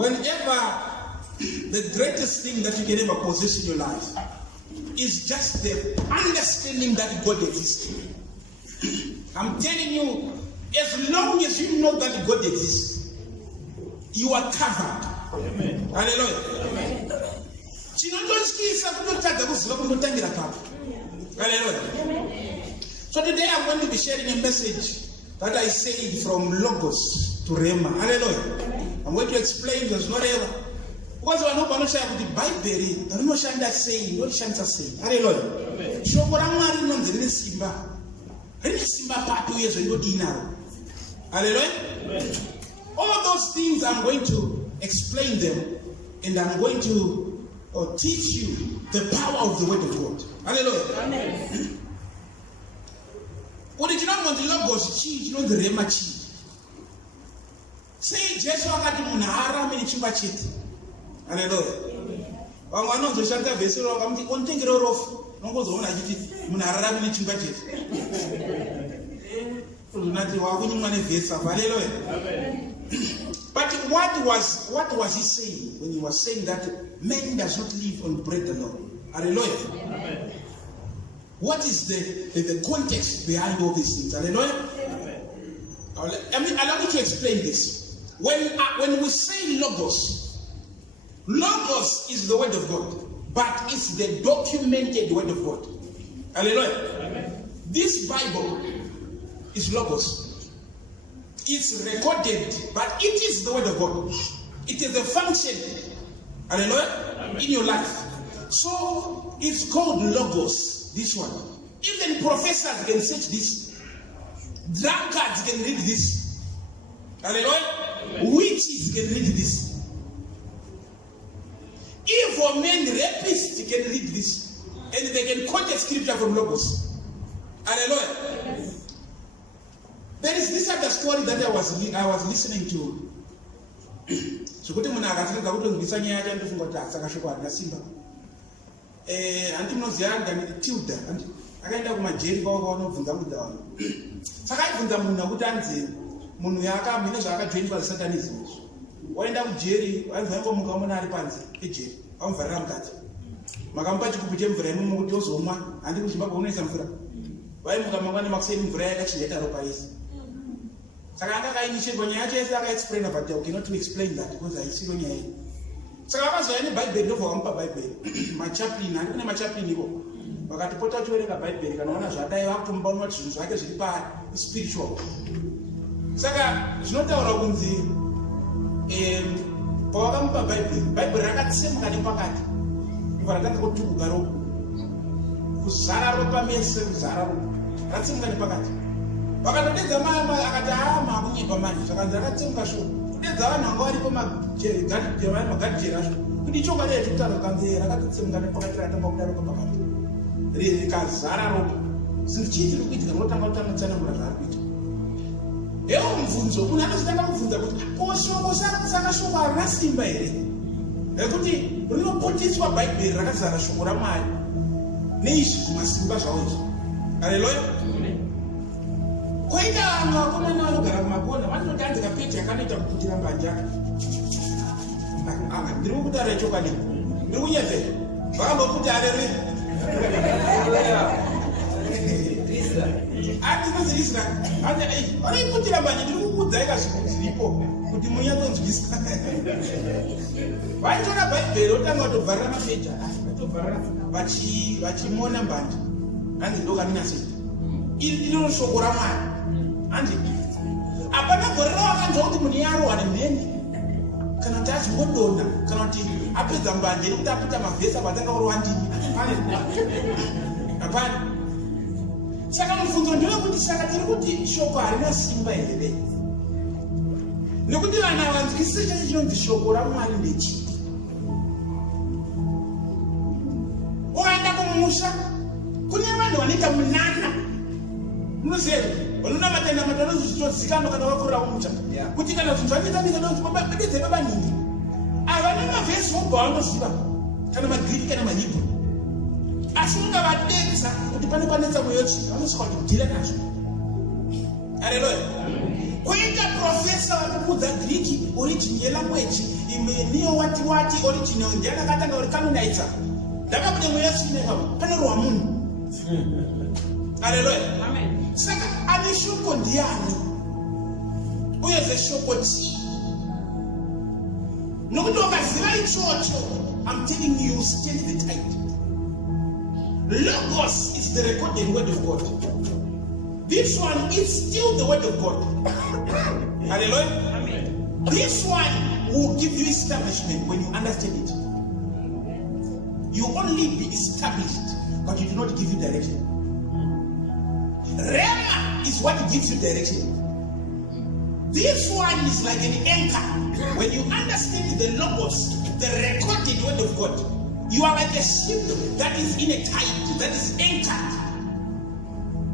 Whenever the greatest thing that you can ever possess in your life is just the understanding that God exists. I'm telling you, as long as you know that God exists, you are covered. Amen. Hallelujah. Amen. Hallelujah. So today I'm going to be sharing a message that I said from Logos to Rema. Hallelujah. I'm going to explain there's not ever. Because we know the Bible, there no shanda saying, no shanda saying. Hallelujah. So what I'm married on the Simba. Simba part 2 years ago dinner. Hallelujah. All those things I'm going to explain them, and I'm going to teach you the power of the word of God. Hallelujah. Amen. What did you know when the Logos chi, you know the Rema chi? Say Jesus wakati munahara mini chimba chiti. Hallelujah. Wangwana nzoshaka vesi ro kamti kontengero rofu. Nongozoona chiti munahara mini chimba chiti. Tunati wakunyimwa nevesi. Hallelujah. Amen. But what was he saying when he was saying that man does not live on bread alone? Hallelujah. Amen. What is the context behind all these things? Hallelujah. Amen. Allow me to explain this. When we say Logos, Logos is the word of God, but it's the documented word of God. Hallelujah. Amen. This Bible is Logos. It's recorded, but it is the word of God. It is a function, hallelujah, amen, in your life. So it's called Logos, this one. Even professors can search this. Drunkards can read this. Hallelujah. Amen. Witches can read this. Evil men, rapists can read this. And they can quote a scripture from Logos. Hallelujah. Amen. There is this other story that I was listening to. So kuti muna akatika kuti ngisanya yacha ndifunga kuti asakashokwa na Simba. Andinozianga ni Tilda akaenda kumajeri kwao unobvunza mudawa. Saka ibvunza munhu kuti anzi munhu yakamira zvakajoinwa satanism. Waenda kujeri, wanzwa muka muna ari panze ejeri. Amvarira mukati. Makamupa chikubu chemvura imomo kuti ozomwa, handi kuZimbabwe unoisa mvura. Vaimuka mangwana makuseni mvura yakachinjeta ropa isi. Saka akakainishirwa nyaya yacho yese akaexplain but you cannot explain that because haisiro nyaya iyi. Saka vakazoya neBhaibheri ndobva vamupa Bhaibheri. Machaplain, handi kune machaplain iko. Vakatipota uchiverenga Bhaibheri kana uona zvadai vakutomupa unoti zvinhu zvake zviri spiritual. Saka zvinotaura kunzi pavakamupa Bhaibheri rakatsemuka nepakati. Ibva ratanga kutubuka ropa. Kuzara ropa mese kuzara ropa. Ratsemuka nepakati. Vakatodedza mama akati makunyipa manje zvakanzi akatsemuka sho kudedza vanhu vanga varipo magadhijeri acho kuti chokwadi yechikutaura kanzi rakatotsemuka nepakati rakatanga kuda ropa pakati rikazara ropa zvinhu chii zviri kuitika rinotanga kutsanangura zvaari kuita. Ewo mubvunzo munhu anozotanga kubvunza kuti ko shoko saka shoko harina simba here nekuti rinopotiswa Bhaibheri rakazara shoko raMwari neizvi zvimasimba zvawo izvi. Haleluya. Kwaita vanhu vakomana vanogara kumakona vanotanzika peji yakanoita kuputira mbanja. Ndiri kutaura chokwadi. Ndiri kunyepera. Vakambokuti arere. Andinozirisa. Variputira mbanja ndiri kukudzai zviripo kuti munyatonzwisisa. Vaitora Bhaibheri votanga kutovharira mapeji. Vatovharira vachimona mbanja. Hanzi ndokaninasita. Iri ndiro shoko raMwari. Andi apana gore rawakanzwa kuti munhu yarohwa nemheni kana kuti azvingodonha kana kuti apedza mbanje nekuti apita mavhesi abatanga kurohwa ndini. Hapana. Saka mubvunzo ndewekuti saka tiri kuti shoko harina simba here nekuti vanhu havanzwisisi chese chinonzi shoko raMwari ndechii. Ukaenda kumusha kune vanhu vanoita munana munoziva vanona matenda matano zvichizikanwa kana vakurira umucha kuti kana zvinhu zvachitanikadedze babaningi havana mavhesi vobva vanoziva kana magriki kana mahibru asi ungavadetsa kuti pane panetsa mweyo vanosvika kuti kudhira nazvo. Haleluya. Kuita profesa kudza Greek origin yelanguage niyo wati original ndiana katanga uri canonizer ndakabude mweya sine kama panorwa munhu. Hallelujah. Amen. Saka ane shoko ndiani uye zveshoko chi nokuti wakaziva ichocho, I'm telling you, stand the tide. Logos is the recorded word of God. This one is still the word of God. Hallelujah. Amen. This one will give you establishment when you understand it. You only be established, but it do not give you direction. Rema is what gives you direction. This one is like an anchor. When you understand the logos, the recorded word of God, you are like a ship that is in a tide, that is anchored.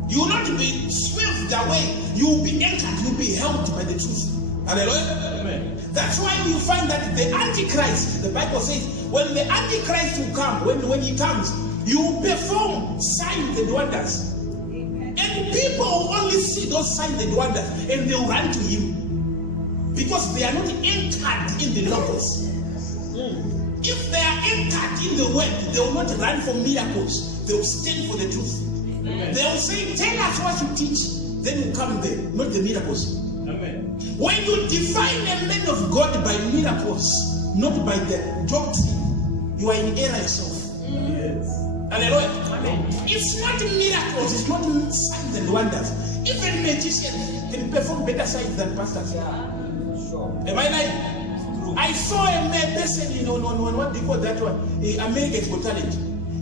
You will not be swept away. You will be anchored. You will be held by the truth. Hallelujah. Amen. That's why you find that the Antichrist, the Bible says, when the Antichrist will come, when he comes, you will perform signs and wonders. And people will only see those signs and wonders, and they will run to him because they are not anchored in the logos. If they are anchored in the word, they will not run for miracles. They will stand for the truth. Amen. They will say, tell us what you teach. Then you come there, not the miracles. Amen. When you define a man of God by miracles, not by the doctrine, you are in error yourself. Yes. Hallelujah. Amen. It's not miracles, it's not signs and wonders. Even magicians can perform better signs than pastors. Yeah. Sure. Am I right? I saw a person on what they call that one, America's Got Talent.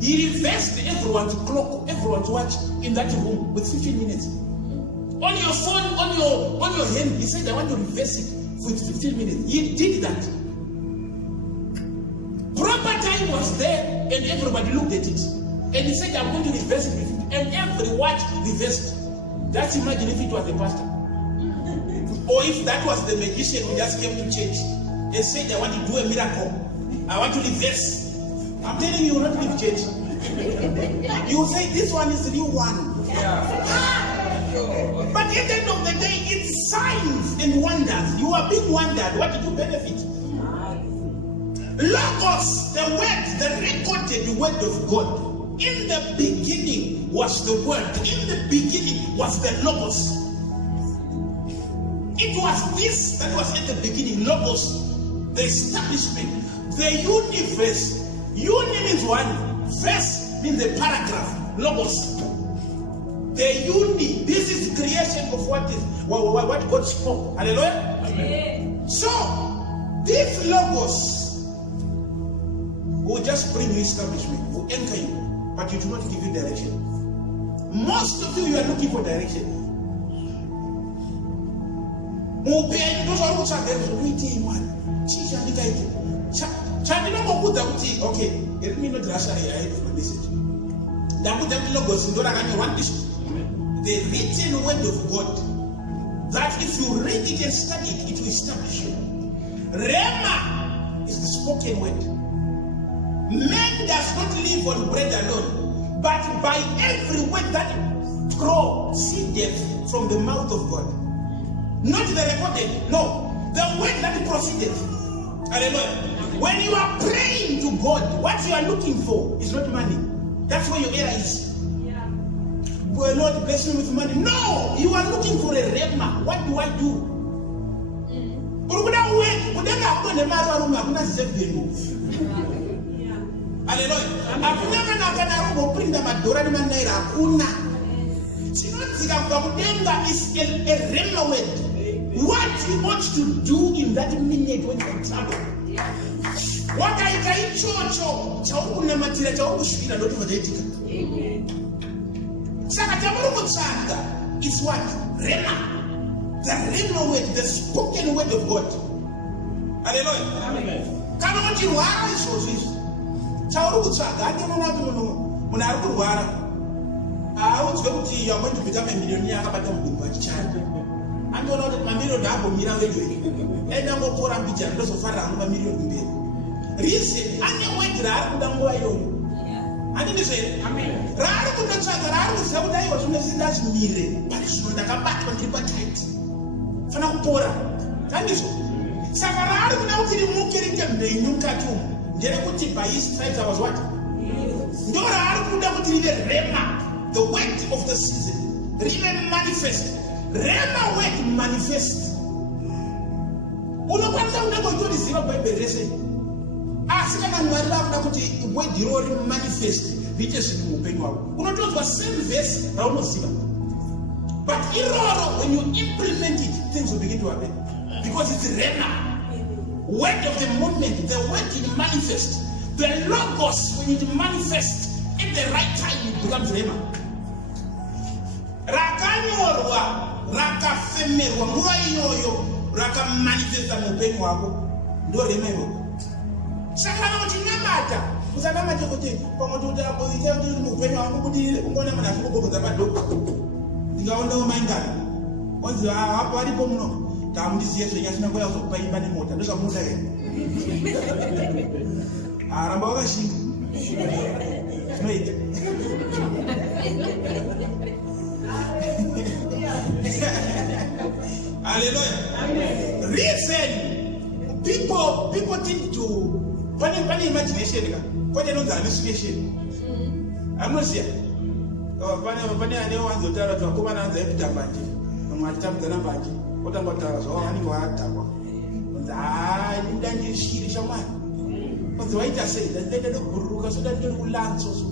He reversed everyone's clock, everyone's watch in that room with 15 minutes. On your phone, on your hand, he said, I want to reverse it with 15 minutes. He did that. Proper time was there, and everybody looked at it. And he said, I'm going to reverse it with 15. And every watch reversed. Just imagine if it was the pastor. Or if that was the magician who just came to church and said, I want to do a miracle. I want to reverse. I'm telling you, you will not leave church. You will say, this one is the new one. Yeah. But at the end of the day, it's signs and wonders. You are being wondered. What did you benefit? Logos, the word, the recorded word of God. In the beginning was the word. In the beginning was the Logos. It was this that was at the beginning. Logos, the establishment, the universe. Union is one. Verse means the paragraph. Logos. The uni. This is creation of what God spoke. Hallelujah. Amen. So this Logos will just bring you establishment, will anchor you, but it will not give you direction. Most of you are looking for direction. Okay, let me not rush ahead of my message. The written word of God, that if you read it and study it, it will establish you. Rema is the spoken word. Man does not live on bread alone, but by every word that proceedeth from the mouth of God. Not the recorded, no, the word that proceedeth. Hallelujah. When you are praying to God, what you are looking for is not money. That's where your error is. Yeah. Well, Lord, bless me with money. No, you are looking for a rema. What do I do? Is a rema word. What you want to do in that minute when you're in trouble. What I chocho chauna matira chaukushira not vadetika. Saka chamurukutsanga is what? Rema. The rema word, the spoken word of God. Hallelujah. Amen. Kana kuti wara izvozvo. Chaurukutsanga ati munhu ari kurwara. Audzwe kuti you are going to become a millionaire akabata mugumba chichana. Andona kuti mamiliyoni agomira ngezvei. Enda ngokora mbijana ndozofarira hangu mamiliyoni mberi. Reason ane word raari kuda nguva iyoyo. Andinizvere? Amen. Raari kundotsvaga, raari kuziva kuti aiwa zvino zindazvimire. Pane zvino ndakabatwa ndiri patight. Fana kupora. Tandizo. Saka raari kuda kuti rimukereke mhenyu mukati umu. Ndeyekuti by his stripes I was what? Ndo raari kuda kuti rive rema. The word of the season. Rive manifest. Rema word manifest. Unokwanisa kuda kutoriziva Bible rese. Asi kana Mwari vakuda kuti word irori manifest. Riche zvinhu muupenyu hwako. Unotonzwa same verse raunoziva. But iroro, when you implement it, things will begin to happen. Because it's rema. Word of the moment, the word it manifests. The logos, when it manifests at the right time, it becomes rema. Rakanyorwa, rakafemerwa, nguva iyoyo, rakamanifesta muupenyu hwako. Ndo rema iroro. Saka kuti namata, usanamata kuti pamoto kuti apoita kuti muupenyu hwako kuti ungone munhu achikugogodza padoko. Ndikaona umaingana. Wanzi hapo alipo muno. Tamundiziye zvenyasina ngoya kuzopaimba nemota ndikamuda here. Aramba wakashinga. Zvinoita. Hallelujah. Amen. Reason people think to funny imagination ka. Kwani no hallucination. Amusia. Pane ane wanzotara kuti akomana anza epita panje. Mumwe achitambudzana panje. Otambotaura zvawanenge waadhakwa. Kuti ndandishiri shamwari. Kuti waita sei? Ndandida kubururuka so ndandida kulanzo so.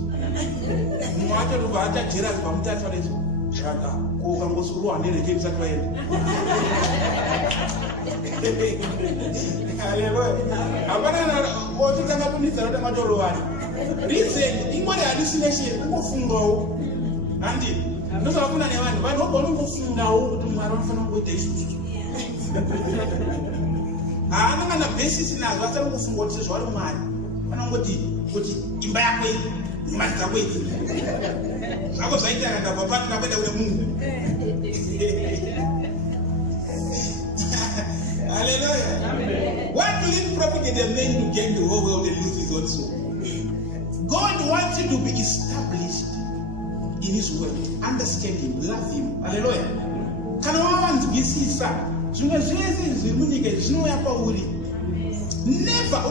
Mumwe atotobva atajera pamutatu rezo. Zvaka ukangosuruwa nereke isati vaenda. Hallelujah. Hapana ototanga kunidza kuti matorowana. Reason imwe hallucination kungofungawo. Andi ndozvakuna nevanhu vanogona kungofungawo kuti Mwari anofanira kuita izvozvo. Haana kana basis nazvo asati kufunga kuti sezvo ari Mwari. Vanongoti kuti imba yako iyi, imba dzako idzi. Zvako zvaita ndabva pano ndakwenda kune munhu. Hallelujah. Amen. What will it profit a man to gain the whole world and lose his own soul? God wants you to be established in his word. Understand him, love him. Hallelujah. Kana wawanzwisisa zvimwe zvese zviri munyika zvinouya pauri. Never,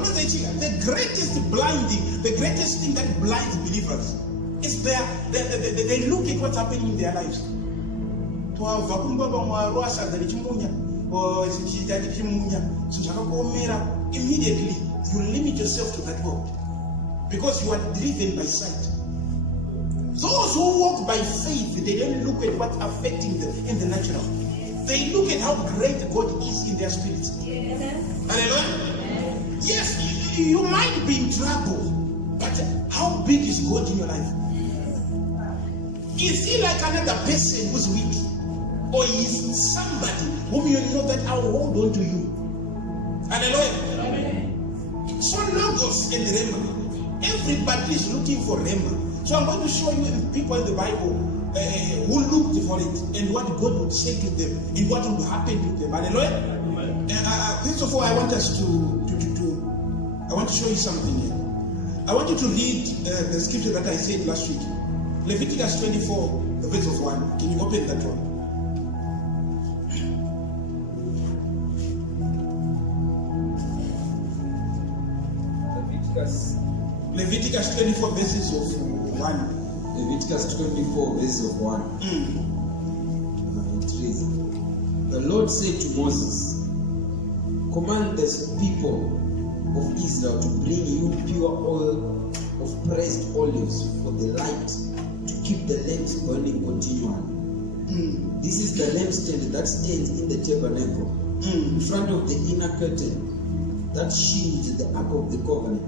the greatest blinding, the greatest thing that blinds believers is they look at what's happening in their lives. Twabva kumbaba Mwari asadza richimunya, chichita chichimunya, zvakakuomera. Immediately you limit yourself to that world because you are driven by sight. Those who walk by faith, they don't look at what's affecting them in the natural. They look at how great God is in their spirits. Hallelujah. Yes, you might be in trouble, but how big is God in your life? Is he like another person who's weak? Or is somebody whom you know that I will hold on to you? Hallelujah. So Logos and Rema. Everybody is looking for Rema. So I'm going to show you people in the Bible who looked for it and what God would say to them and what would happen to them. Hallelujah. First of all, I want us I want to show you something here. I want you to read the scripture that I said last week. Leviticus 24, the verse of 1. Can you open that one? Leviticus 24 verses of 1. Leviticus 24 verses of 1. It reads, the Lord said to Moses, command the people of Israel to bring you pure oil of pressed olives for the light, to keep the lamps burning continually. This is the lampstand that stands in the tabernacle, in front of the inner curtain that shields the ark of the covenant.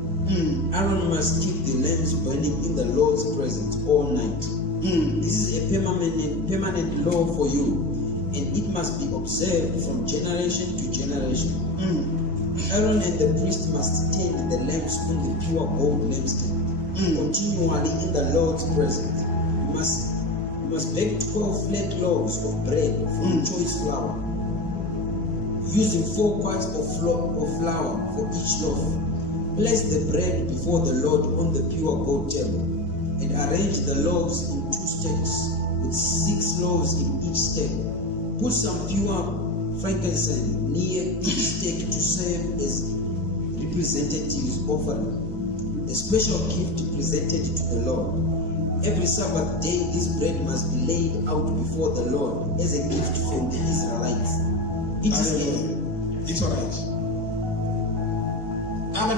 Aaron must keep the lamps burning in the Lord's presence all night. This is a permanent law for you, and it must be observed from generation to generation. Aaron and the priest must tend the lamps on the pure gold lampstand continually in the Lord's presence. You must bake 12 flat loaves of bread from choice flour, using 4 quarts of flour for each loaf. Place the bread before the Lord on the pure gold table, and arrange the loaves in 2 stacks, with 6 loaves in each stack. Put some pure frankincense, near each stake to serve as representatives offering, a special gift presented to the Lord. Every Sabbath day, this bread must be laid out before the Lord as a gift from the Israelites. It is It's alright. Oil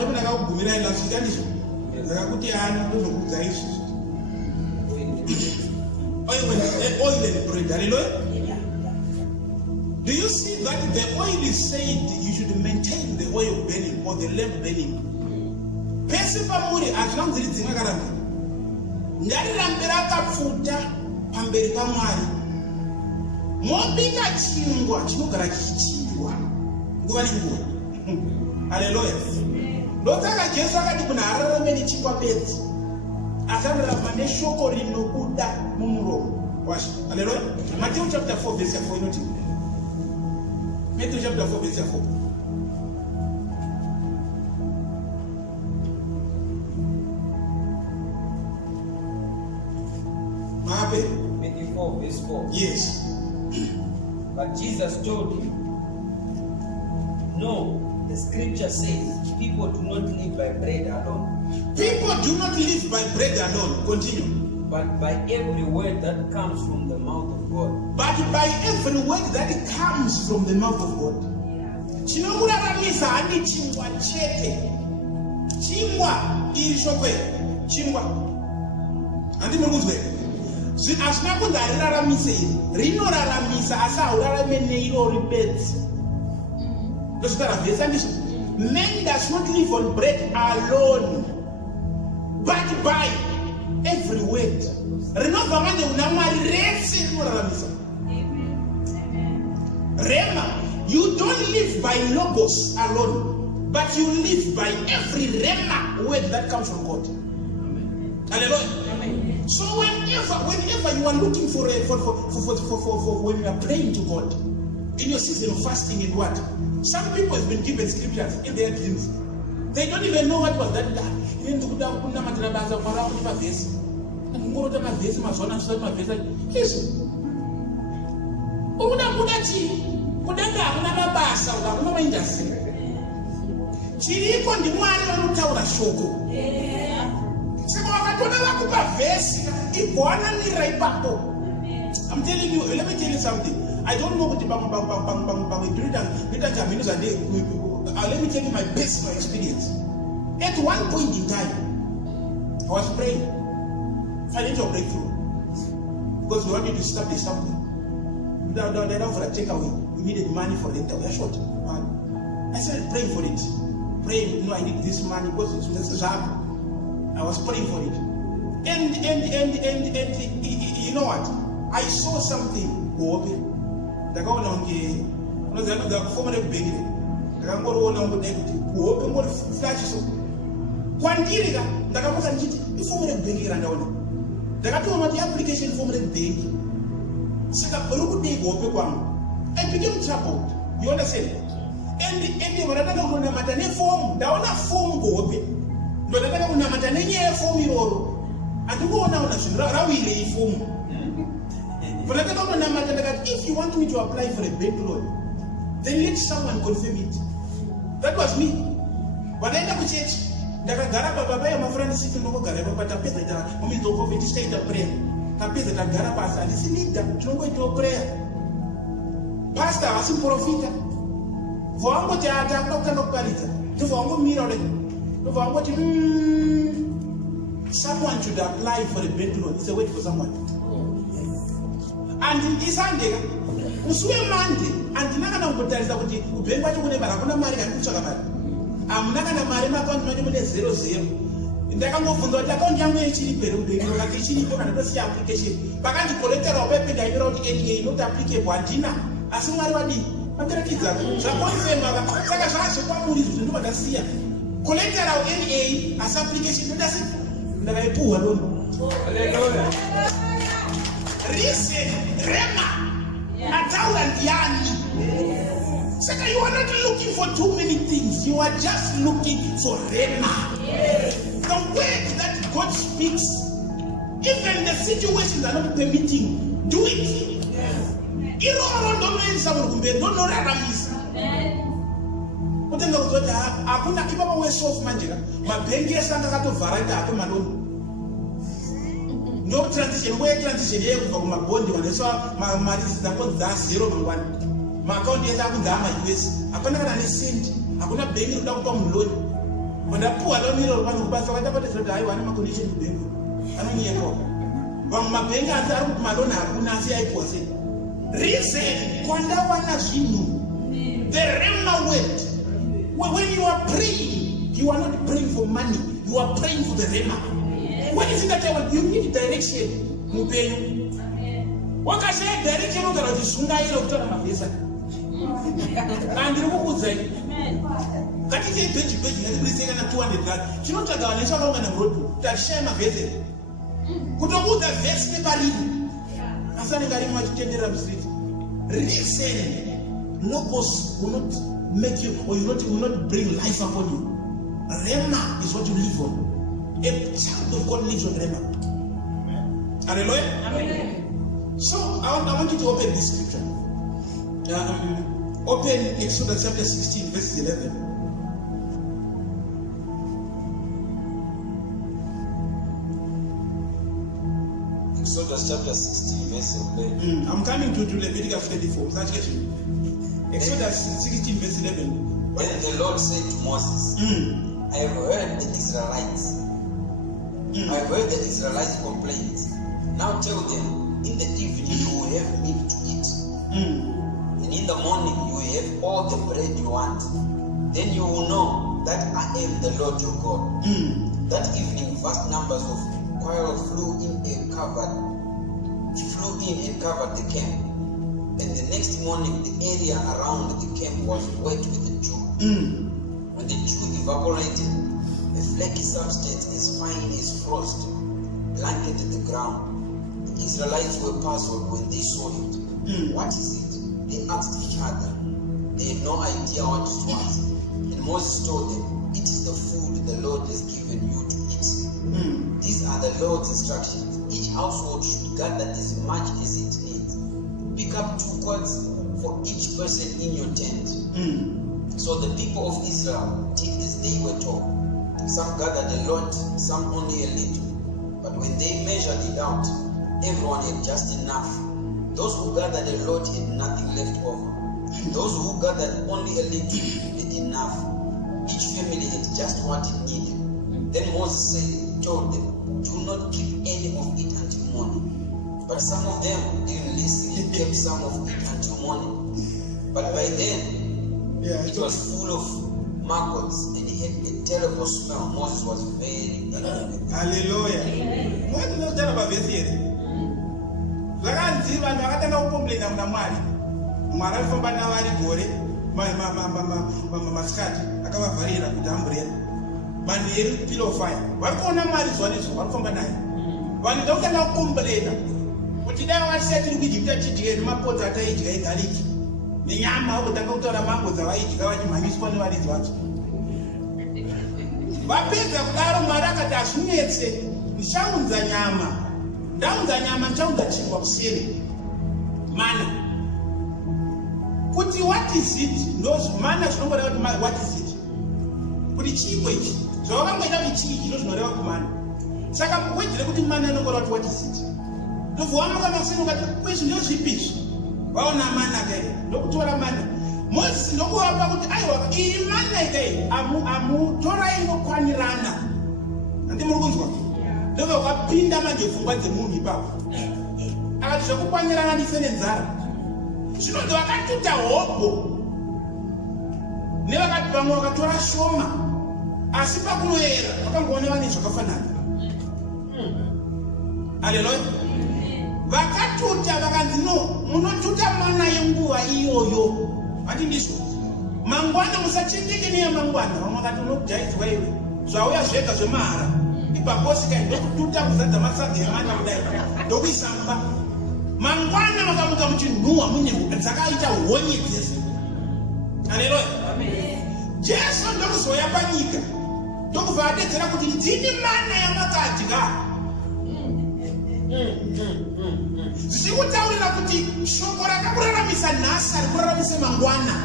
and bread. Hallelujah. Do you see that the oil is said you should maintain the oil burning or the lamp burning? Pesipa muri azvanga dziri dzingakaramba. Ndarirambira kapfuta pamberi paMwari. Mobika chingwa chinogara chichidwa. Nguva nenguva. Hallelujah. Ndosaka Jesu akati kuna ararame nechingwa bedzi. Asararama neshoko rinobuda mumuromo. Wash. Hallelujah. Matthew chapter 4 verse 4 inoti. Matthew chapter 4 verse 4. Matthew 4 verse 4. Yes. But Jesus told him, no, the scripture says, people do not live by bread alone. People do not live by bread alone. Continue. But by every word that comes from the mouth of God. But by every word that comes from the mouth of God. Chinomuraramisa ani chingwa chete. Chingwa irishokwe. Chingwa. Andi muruzwe. Asina kundariraramisa iri. Rinoraramisa asa urarame neiro ribedzi. Man does not live on bread alone, but by every word. Rema, you don't live by logos alone, but you live by every rema word that comes from God. Hallelujah. So whenever you are looking for when you are praying to God, in your season of fasting and what? Some people have been given scriptures in their dreams. They don't even know what was that. I'm telling you, let me tell you something. I don't know what the let me tell you my personal experience. At one point in time, I was praying financial breakthrough because we wanted to establish something. They don't for a takeaway. We needed money for rental. We are short. I started praying for it. Praying, I need this money because this is happening. I was praying for it, and you know what? I saw something go up. The former big. The flashes. One year, the former big and the application for the big. I became troubled. You understand? And they were another form. The other form go open. But I don't know what any form you and to go now, Rawi form. But I don't know that if you want me to apply for a bank loan, then let someone confirm it. That was me. But I never church. My friend is sitting over Garaba, but I paid that moment of it state of prayer. I paid that Garabas and it's need them to go into a prayer. Pastor, I see profit. For what you are talking about, to form mirror. Someone should apply for a bank loan. It's a wait for someone. And in this Sunday, Uswe Monday, and Nagana would tell us that we bring what you would never have married and Kuchakaman. I'm not going to marry my country with a 0. In the Congo from the Japan Young Chili Peru, they will have a chili for an application. But I'm the collector of Pepe, I wrote any not applicable for Gina. As soon as I did, I'm going to get that. So I want to say, Sakash, one who is to do what I see. Collector of NA as application, that's it. That I pull alone. Listen, Rema, Atau and Yani. Second, you are not looking for too many things. You are just looking for Rema. The word that God speaks, even the situations are not permitting, do it. iroro ndonoendesa munhu kumberi ndonoraramisa kutenga kuzoti hakuna ipapa wesofu manjeka mabhengi ese anga akatovhara ita hape maloni ndo transition uye transition yeye kubva kumabondi vanoswa mari dzakonzi dza0 mangwana maakaunti ese akunzi ama-us hapana kana nesendi hakuna bhengi roda kupa munhu loni vandapuwa loni iro vanhu kubasa vakatapata zvoti haiwa nemacondition bhengi anonyekwa vamwe mabhengi asi ari kuti maloni hakuna asi aipuwa sei reason kwandawana zvinhu the rema word. When you are praying, you are not praying for money, you are praying for the rema. When you think that you need direction, mupenyu. Wakashaya direction ugara uchisungaira kutora mavhesa. Andiri kukudzai. Katite beji ngatiburitse kana 200 rand. Chinotsvaga vanhu vakaungana murodhi tashaya mavhese. Kutokuudza vhesi neparini. Asi anenge arimo achitenderera mustreet. Listen, logos will not make you, or will not bring life upon you. Rema is what you live on. A child of God lives on Rema. Hallelujah. Amen. So I want you to open this scripture. Open Exodus chapter 16, verse 11. Exodus chapter 16, verse 11. I'm coming to Leviticus 34. Exodus 16, verse 11. Then the Lord said to Moses, I have heard the Israelites. I have heard the Israelites' complaints. Now tell them, in the evening you will have meat to eat. And in the morning you will have all the bread you want. Then you will know that I am the Lord your God. That evening vast numbers of quail flew in and covered the camp. And the next morning, the area around the camp was wet with the dew. When the dew evaporated, a flaky substance as fine as frost blanketed the ground. The Israelites were puzzled when they saw it. What is it? They asked each other. They had no idea what it was. And Moses told them, it is the food the Lord has given you to eat. These are the Lord's instructions. Each household should gather as much as it needs. Pick up 2 quarts for each person in your tent. So the people of Israel did as they were told. Some gathered a lot, some only a little. But when they measured it out, everyone had just enough. Those who gathered a lot had nothing left over. Those who gathered only a little had enough. Each family had just what it needed. Then Moses told them, do not keep any of it until morning. But some of them didn't listen and kept some of it until morning. But by then, it was full of maggots and it had a terrible smell. Moses was very angry. Hallelujah. What is that about this here? Vakanzi vanhu vakatanga kukomplaina kuna Mwari. Mwari alifamba navo ari gore masikati akavavharira kuti amburera. Vanhu eri pillow fire. Vari kuona Mwari zuva nezuva vari kufamba naye. Vanhu ndokutanga kukomplaina kuti dai wasiya tiri kuIjipita tidye nemapoto ataidya egariki nenyama kutanga kutaura mambo dzavaidya vachimhanyiswa nevaridzi vacho. Vapedza kudaro Mwari akati hazvinetse ndichaunza nyama. Ndaunza nyama ndichaunza chingwa kuseri. Mana. Kuti what is it? Mana zvinongoreva kuti what is it? Kuti chingwa ichi. Zvavakangoita kuti chii ndo zvinoreva kuti mana. Saka wejere kuti mana inongoreva kuti what is it? Ndovhuama kamasini ukati kwezvi ndozvipizvi. Vaona mana kai. Ndokutora mana. Moses ndokuvapa kuti aiwa iyi mana ikai amutora inokwanirana. Andi muri kunzwa? Ndove wakapinda manje pfungwa dzemunhu ipapo. Akati zvekukwanirana ndife nenzara. Zvinonzi vakatuta hobho. Nevakati vamwe vakatora shoma. Asi pakunoera vakangoona vane zvakafanana. Haleluya. Vakatuta vakanzi no munotuta mana yenguva iyoyo. Ati ndizvo. Mangwana musachengeke neya mangwana. Vamwe vakati unokudhaidzwa iwe. Zvauya zvega zvemahara. Ipaposika ndokututa kuzadza masadza emana kudai. Ndokuisamba. Mangwana vakamuka muchinhuhwa mune dzakaita honye dzese. Haleluya. Jesu ndokuzoya panyika. Ndokubva adedzera kuti ndini mana yamakadya. zvikutaurira kuti shoko rakakuraramisa nhasi arikuraramise mangwana.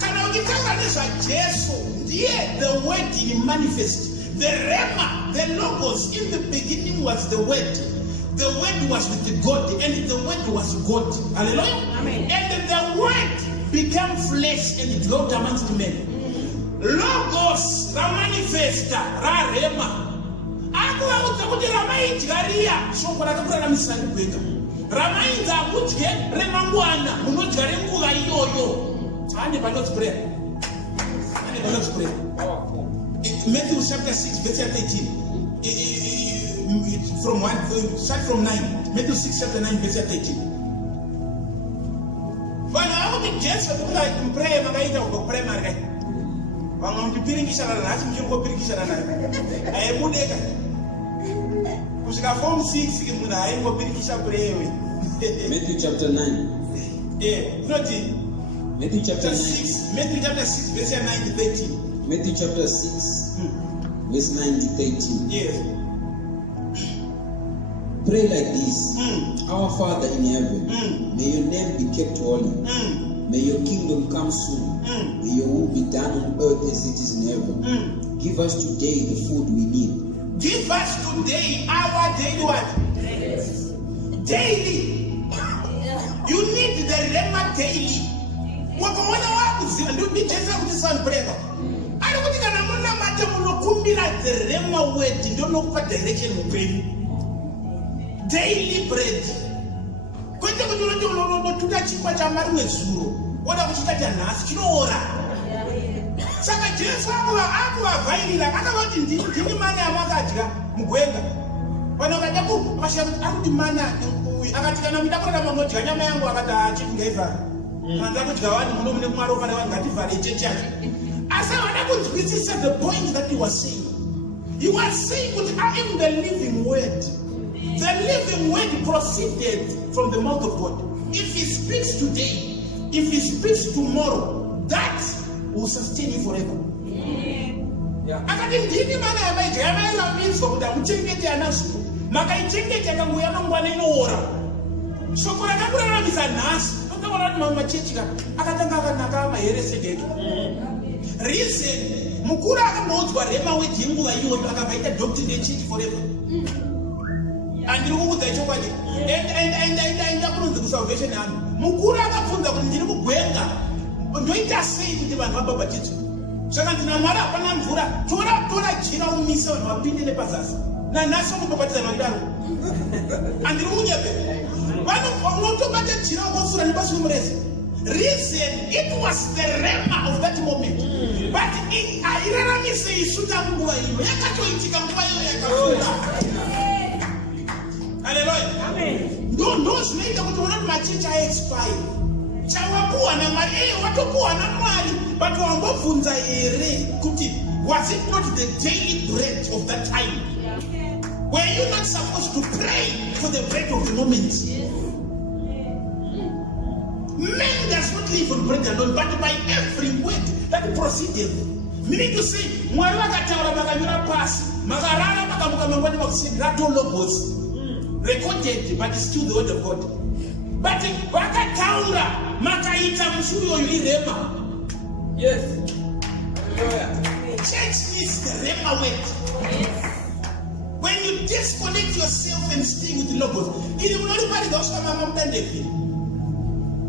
Kana ukitaura nezvajesu, ndiye the word in manifest. The Rema, the Logos, in the beginning was the Word. The Word was with God, and the Word was God. Hallelujah. Amen. And the Word became flesh and dwelt amongst men. Logos, ra manifesta, ra Rema. Akuvaudza kuti ramaidyariya shoko rakakuraramisira kwega. Ramainza mudye remangwana, munodya renguva iyoyo. Ane Lord's Prayer. Ane Lord's Prayer. Matthew chapter 6, verse 13. From 1, start from 9. Matthew 6, chapter 9, verse 13. But I want to just pray, Magaita or pray, Margaret. I'm going to be Piringisha and asking you for Piringisha. I am Mudeka. Because I form 6 in I am going to pray. Matthew chapter 9. Yeah, not it. Matthew chapter 9. 6. Matthew chapter 6, verse 9 to 13. Matthew chapter 6, verse 9 to 13. Yes. Pray like this. Our Father in heaven, may your name be kept holy. May your kingdom come soon. May your will be done on earth as it is in heaven. Give us today the food we need. Give us today our daily what? Daily. You need the Rema daily. Wakaona wakuziva ndobijesa kuti sanbreva. Ari kuti kana muna mate munokumbira the Rema word ndonokupa direction mupenyu. Daily bread. Kwete kuti unotuta chingwa chamari wezuro. Oda kuchita chanhasi chinoora. Saka Jesu akuvavhairira akavati ndini mani amakadya mugwenga. Pano kaita kumashira kuti akuti mani akati kana muda kurarama munodya nyama yangu akati achiti ngaivhara. Kana nda kudya wani muno mune kumwari kana wani ngativhare chechi yacho. Asi havana kunzwisisa the point that he was saying. He was saying that I am the living word. The living word proceeded from the mouth of God. If he speaks today, if he speaks tomorrow, that will sustain you forever. Akati ndini mana yamaira minzwa kuti amuchengete anasu makaichengete akanguya mangwana inoora shoko rakakuraramisa nhasi totaura kuti machechi akatanga akanaka maheresegeke reason mukuru akangoudzwa Rema word yenguva iyoyo akabvaita doctrine yechurch forever. Andiri kukuudza chokwadi enda kunonzi kusalvation yangu mukuru akabvunza kuti ndiri kugwenga ndoita sei kuti vanhu vabhabhatidzwe. Saka ndina Mwari hapana mvura tora jira umise vanhu vapinde nepazasi nanhasi vanobhabhatidza vakadaro. Andiri kunyepe vanotobata jira ukosura nepasi pemureza. Reason it was the Rema of that moment. But airaramise isu tanguva iyo yakatoitika nguva iyo yakafunda. Hallelujah. Amen. Ndo zvinoita kuti unoti machechi aexpire. Chawapuwa naMwari watopuwa naMwari but wambobvunza here kuti was it not the daily bread of that time? Were you not supposed to pray for the bread of the moment? Man does not live on bread alone, but by every word that proceeded. Meaning to say, Mwari vakataura makanyura pasi, makarara makamuka mangwani makusini, rato logos. Recorded, but it's still the word of God. But vakataura makaita musuru yoyo iRema. Yes. Church is the Rema word. When you disconnect yourself and stay with the logos, ili munoriparidza usvika mama mudandevhiri.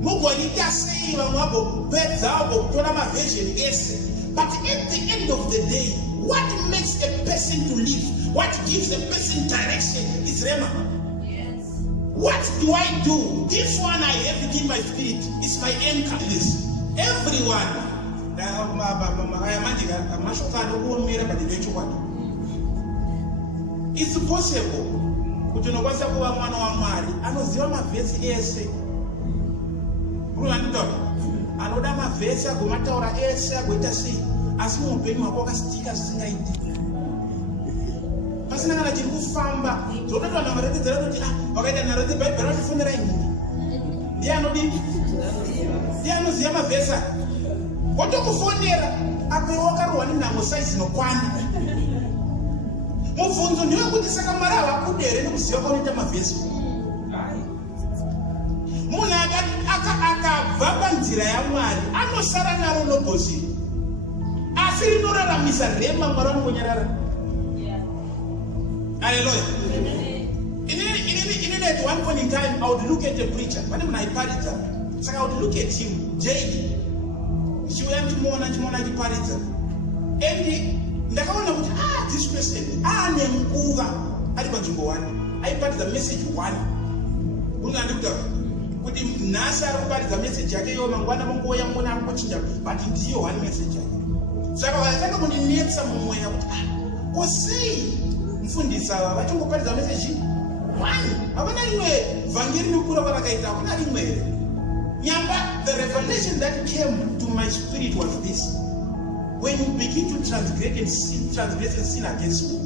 Mugonyita sei vamwe vabo bedza avo kutora maversion ese. But at the end of the day, what makes a person to live, what gives a person direction is Rema. What do I do? This one I have it in my spirit. It's my anchor. This. Everyone. It's possible. Kuti unokwanisa kuva mwana waMwari anoziva mavhesi ese. Anoda mavhesi agomataura ese agoita sei. Asi muupenyu hwako wakasitika zvisingaiti. Pasina kana chiri kufamba zvokuti vanhu varekedzera kuti wakaita nharo dzebhaibheri vachifundira inini. Ndiye anoziva mavhesi aya. Wotokufonera apewa wakarohwa nenhamo saizi nokwana. Mubvunzo ndewekuti saka Mwari havakudere nekuziva kwaunoita mavhesi. munhu akabva panzira yaMwari anosara naro logos asi rinoraramisa rema Mwari anongonyarara. Hallelujah. In at one point in time, I would look at a preacher. When I paritza, so I would look at him daily. She went to Mona paritza, and ndakaona kuti this person nemkuva ari panzvimbo 1 aiparidza message 1 unandikuta kuti nhasi ari kuparidza message yake iyo mangwana mongoya mona ari kuchinja but ndiyo 1 message yake. Saka vakatanga kundinetsa mumweya kuti osei mufundisi ava vachingoparidza message 1 havana rimwe vhangeri rikura varakaita havana rimwe here. Nyamba, the revelation that came to my spirit was this: when you begin to transgress and sin against me,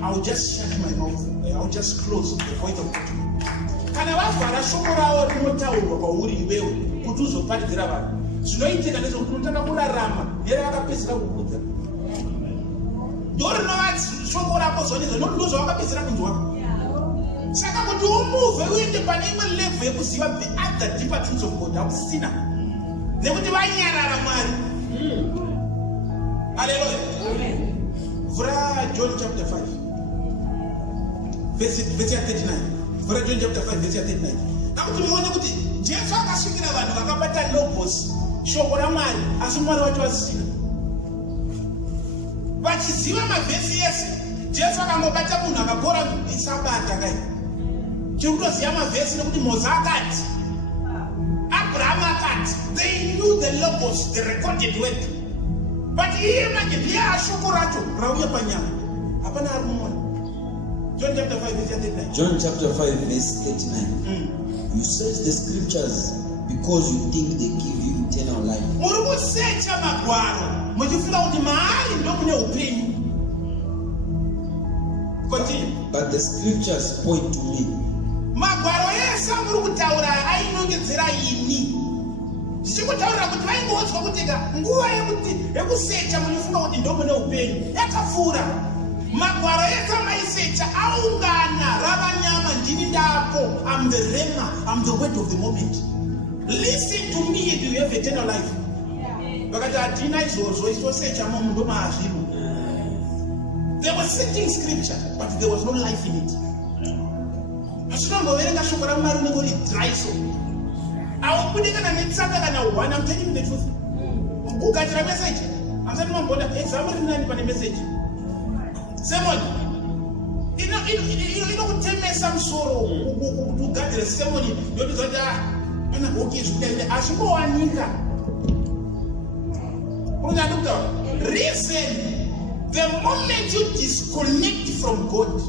I will just shut my mouth. I will just close the voice of God. Kana wavhara shoko ravo rinotaurwa pauri iwewe kuti uzoparidzira vanhu, zvinoitika ndezvokuti unotanga kurarama neravakapedzisira kukudza. Ndorinowa shoko rako zvonizvo nokuti ndozvavakapedzisira kunzwa. Saka kuti umuvhe uende pane imwe level yekuziva the other deeper truths of God hakusina, nekuti vanyarara Mwari. Hallelujah. Vura John chapter 5 verse 39. Vura John chapter 5 verse 39. Nakuti muone kuti Jesu akasvikira vanhu vakabata logos shoko raMwari asi Mwari wacho vasina. Vachiziva mavhesi yese Jesu akangobata munhu akapora isabata kai. Chikutoziva mavhesi nekuti Mozisi akati, Abraham akati, they knew the logos, the recorded word. But iye manje ndiye ashoko racho rauya panyama hapana ari mumwe. John chapter 5 verse 39. John chapter 5 verse 39. You search the scriptures because you think they give you eternal life. Muri kusecha magwaro muchifunga kuti maari ndo mune upenyu. Continue. But the scriptures point to me. Magwaro ese muri kutaura ainongedzera ini. Ndichikutaurira kuti vaingodzwa kuti nguva yekusecha muchifunga kuti ndo mune upenyu yakapfuura. Magwaro ese maisecha aungana rava nyama ndini ndapo. I'm the rema, I'm the word of the moment. Listen to me and you have eternal life. Vakati hatina izvozvo isosecha munhu maazviro. They were searching scripture but there was no life in it. Asinamboverenga shoko raMwari unenge uri dry so. Aubudi kana netsaka kana 1. I'm telling you the truth. Ukatira message asati mambona exam rinani pane message. Sermon inokutemesa musoro kugadzira sermon yotizwa kuti ana hoki zvikudainde azvingowanika. Unandikutaura reason, the moment you disconnect from God,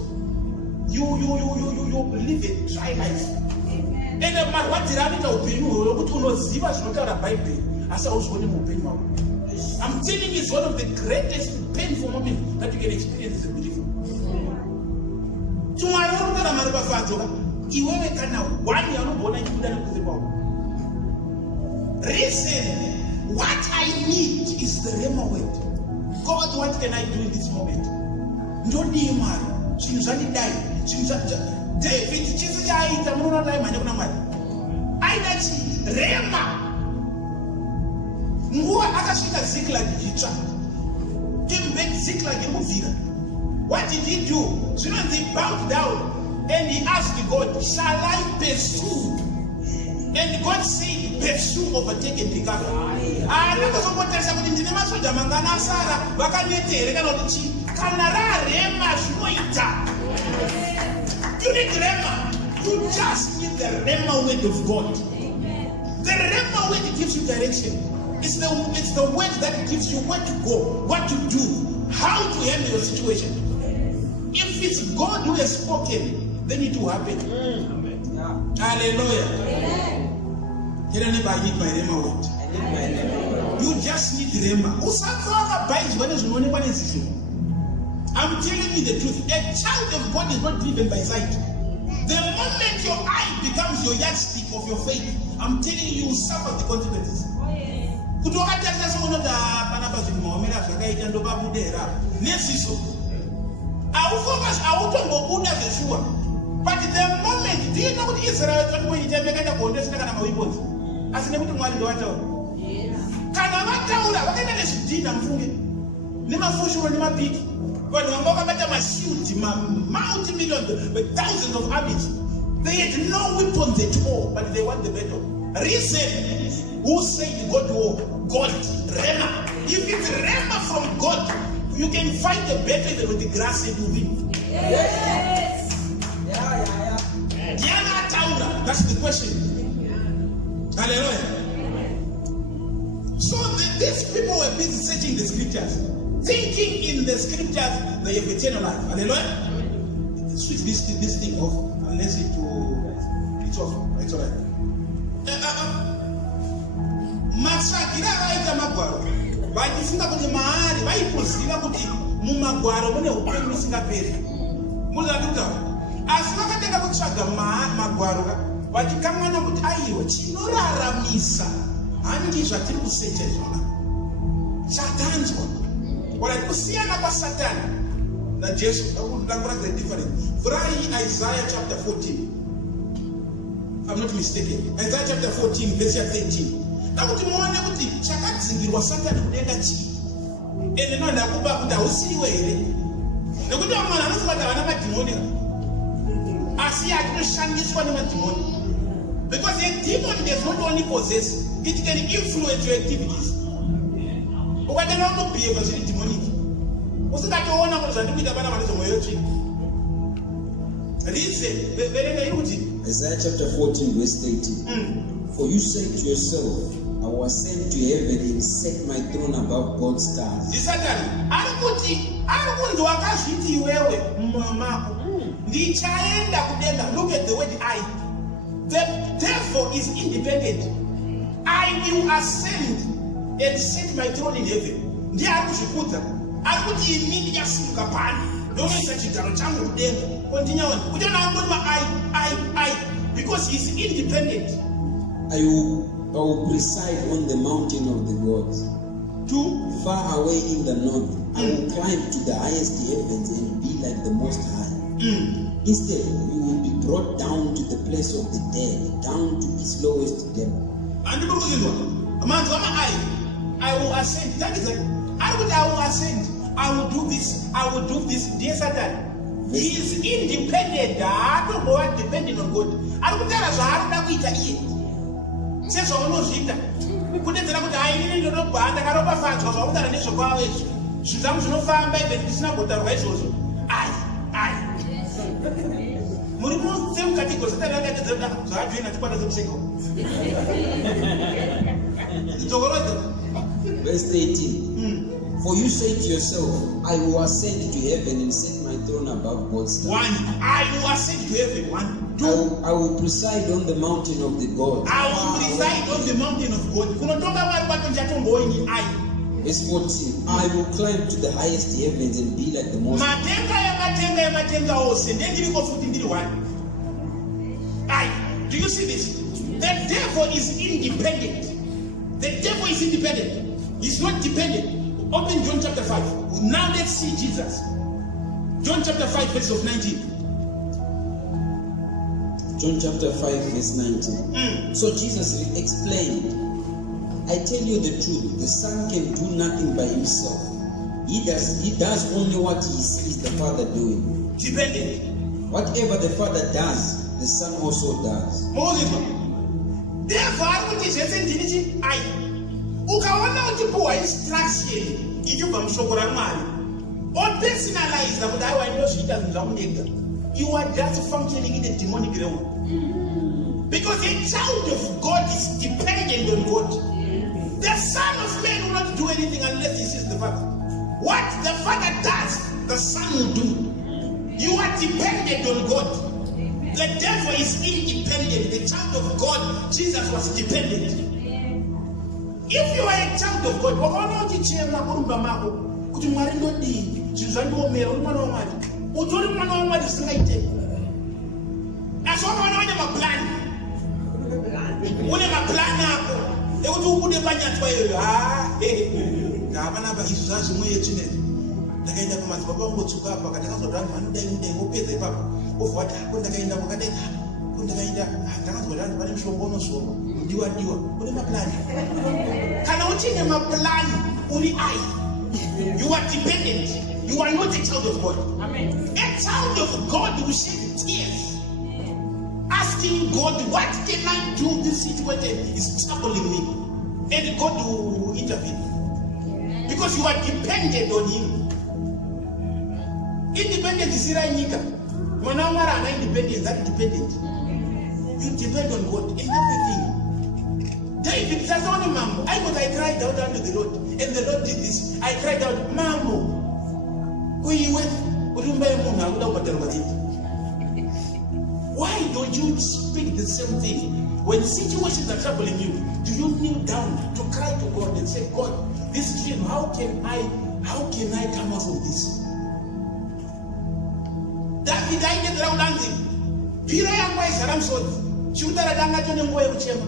you live a dry life. And marwadzira anoita upenyu hweo kuti unoziva zvinotaura Bible asi hauzvoni muupenyu hwako. I'm telling you, it's one of the greatest painful moments that you can experience as a believer. Tumwari urikutara mari pafadzoka iwewe kana 1 yaunogona ichibuda nekuze kwako. Listen, what I need is the Rema word. God, what can I do in this moment? Ndodii Mwari, zvinhu zvandidai, David chese chaaita munoona kuti aimhanya kuna Mwari. Aida chii? Rema. Nguva akasvika Ziklag chitsva. Came back Ziklag irikubvira. What did he do? Zvinonzi he bowed down and he asked God, shall I pursue? And God said, pursue, overtake and recover. Ndakazombotarisa kuti ndine masoja mangana asara vakanete kana kuti chii? Kana rarema zvinoita. You need Rema. You just need the Rema word of God. The Rema word gives you direction. It's the word that gives you where to go, what to do, how to handle your situation. If it's God who has spoken, then it will happen. Amen. Hallelujah. Can anybody need my Rema word? You just need Rema. I'm telling you the truth. A child of God is not driven by sight. The moment your eye becomes your yardstick of your faith, I'm telling you, you suffer the consequences. Kuti wakatarisa seunoti panapa zvinhu maomera zvakaita ndopabudera neziso autongobuda zveshuwa But the moment, do you know what Israel is going to tell me? I can't go to the weapons. As never to marry the water. Can I not tell that? What can I do? I'm fooling. Never for sure, never beat. When I'm talking about my shoot, my multi-million, with thousands of armies, they had no weapons at all, but they won the battle. Reason, who said God war? God, Rema. If it's Rema from God, you can fight the battle with the grass and you win. Yes. Diana Taura, that's the question. Hallelujah. So these people were busy searching the scriptures, thinking in the scriptures they have eternal life. Hallelujah. Switch this thing off unless it's off. It's all right. Matsakira vaita magwaro vachifunga kuti maari vaipoziva kuti mumagwaro mune upenyu usingaperi. Muzakutaura asi vakatanga kutsvaga magwaro vachikamwana kuti aiwa chinoraramisa hangi zvatiri kusecha izvona chatanzwa wala kusiyana kwasatani najesu. Ndakuratidza different. Furahi Isaiah chapter 14. I'm not mistaken. Isaiah chapter 14 verse 13. Nakuti muone kuti chakadzingirwa satani kudenga chii. Ende no ndakupa kuti hausiwe here. Nekuti vamwana vanofunga kuti havana madhimoni. Asi atinoshandiswa nemadhimoni. Because a demon does not only possess, it can influence your activities. Ukatenga unobhehave zviri demonic. Usingatoona kuti zvandikuita pana vanhu zvomwoyo tsvina. Listen, verenga iri kuti Isaiah chapter 14 verse 18. For you say to yourself, I will ascend to heaven and set my throne above God's stars. Satani ari kunzwa akazviti iwewe mumwoyo mako ndichaenda kudenga. Look at the word I. The devil is independent. I will ascend and set my throne in heaven. Ndiye ari kuzvikudza. Ari kuti ini ndichasimuka pani ndonoisa chigaro changu kudenga. Continue. We don't have one I because he's independent. I will preside on the mountain of the gods. Too far away in the north, I will climb to the highest heavens and be like the Most High. Instead, you will be brought down to the place of the dead, down to its lowest depth. And I will ascend. That is it. I will ascend. I will do this. I will do this. Dear Satan. He is independent. I don't know what depending on God. I don't tell us how to eat it. Says on no zita. Put it down. I need to know bad. I got over fans. I was on this college. She's no farm by the snap with the rest also. I. Murimu same category. So I get the so I join at part of the single. Verse 18. For you say to yourself, I will ascend to heaven and set my throne above God's stars. 1. I will ascend to heaven. 1. 2. I will preside on the mountain of the gods. I will preside on the mountain of God. Verse 14. I will climb to the highest heavens and be like the Most High. Do you see this? The devil is independent. The devil is independent. He's not dependent. Open John chapter 5. Now let's see Jesus. John chapter 5 verse of 19. John chapter 5 verse 19. So Jesus explained, I tell you the truth, the Son can do nothing by himself. He does only what he sees the Father doing. Dependent. Whatever the Father does, the Son also does. Therefore, I would say, I ukaona uchipuwa instruction ichibva mushoko raMwari personalized kuti aiwa ndozviita zvinhu zvamunega, you are just functioning in the demonic realm. Because a child of God is dependent on God. The Son of Man will not do anything unless he sees the Father. What the Father does, the Son will do. You are dependent on God. The devil is independent. The child of God, Jesus was dependent. If you are a child of God, wakaona uchichema kurumba mako kuti Mwari ndodii zvinhu zvandiomera uri mwana waMwari, utori mwana waMwari zvisingaite. Asi wakaona une maplani, une maplani ako ekuti ubude panyatwa iyoyo. Hapana apa izvo zvazvimwe yetine ndakaenda pamadzibaba angotsuka apa kana kazodani vanodai mudai wopedza ipapo of what kundakaenda kwakadai kundakaenda ndakazwa pane mushonga unozorwa ndiwa une maplani kana uchine maplani uri ai you are dependent. You are not a child of God. Amen. A child of God will shed tears asking God, what can I do? This situation is troubling me, and God will intervene because you are dependent on Him. Independent is iranika. When I'm independent, that dependent. You depend on God in everything. David says, "Only Mambo, I cried out unto the Lord, and the Lord did this. I cried out, Mambo, why don't you speak the same thing? When situations are troubling you, do you kneel down to cry to God and say, God, this dream, how can I come out of this?" David aite raudanzi. Pira yangu isaramsodi. Chutara danga tone ngoye kuchema.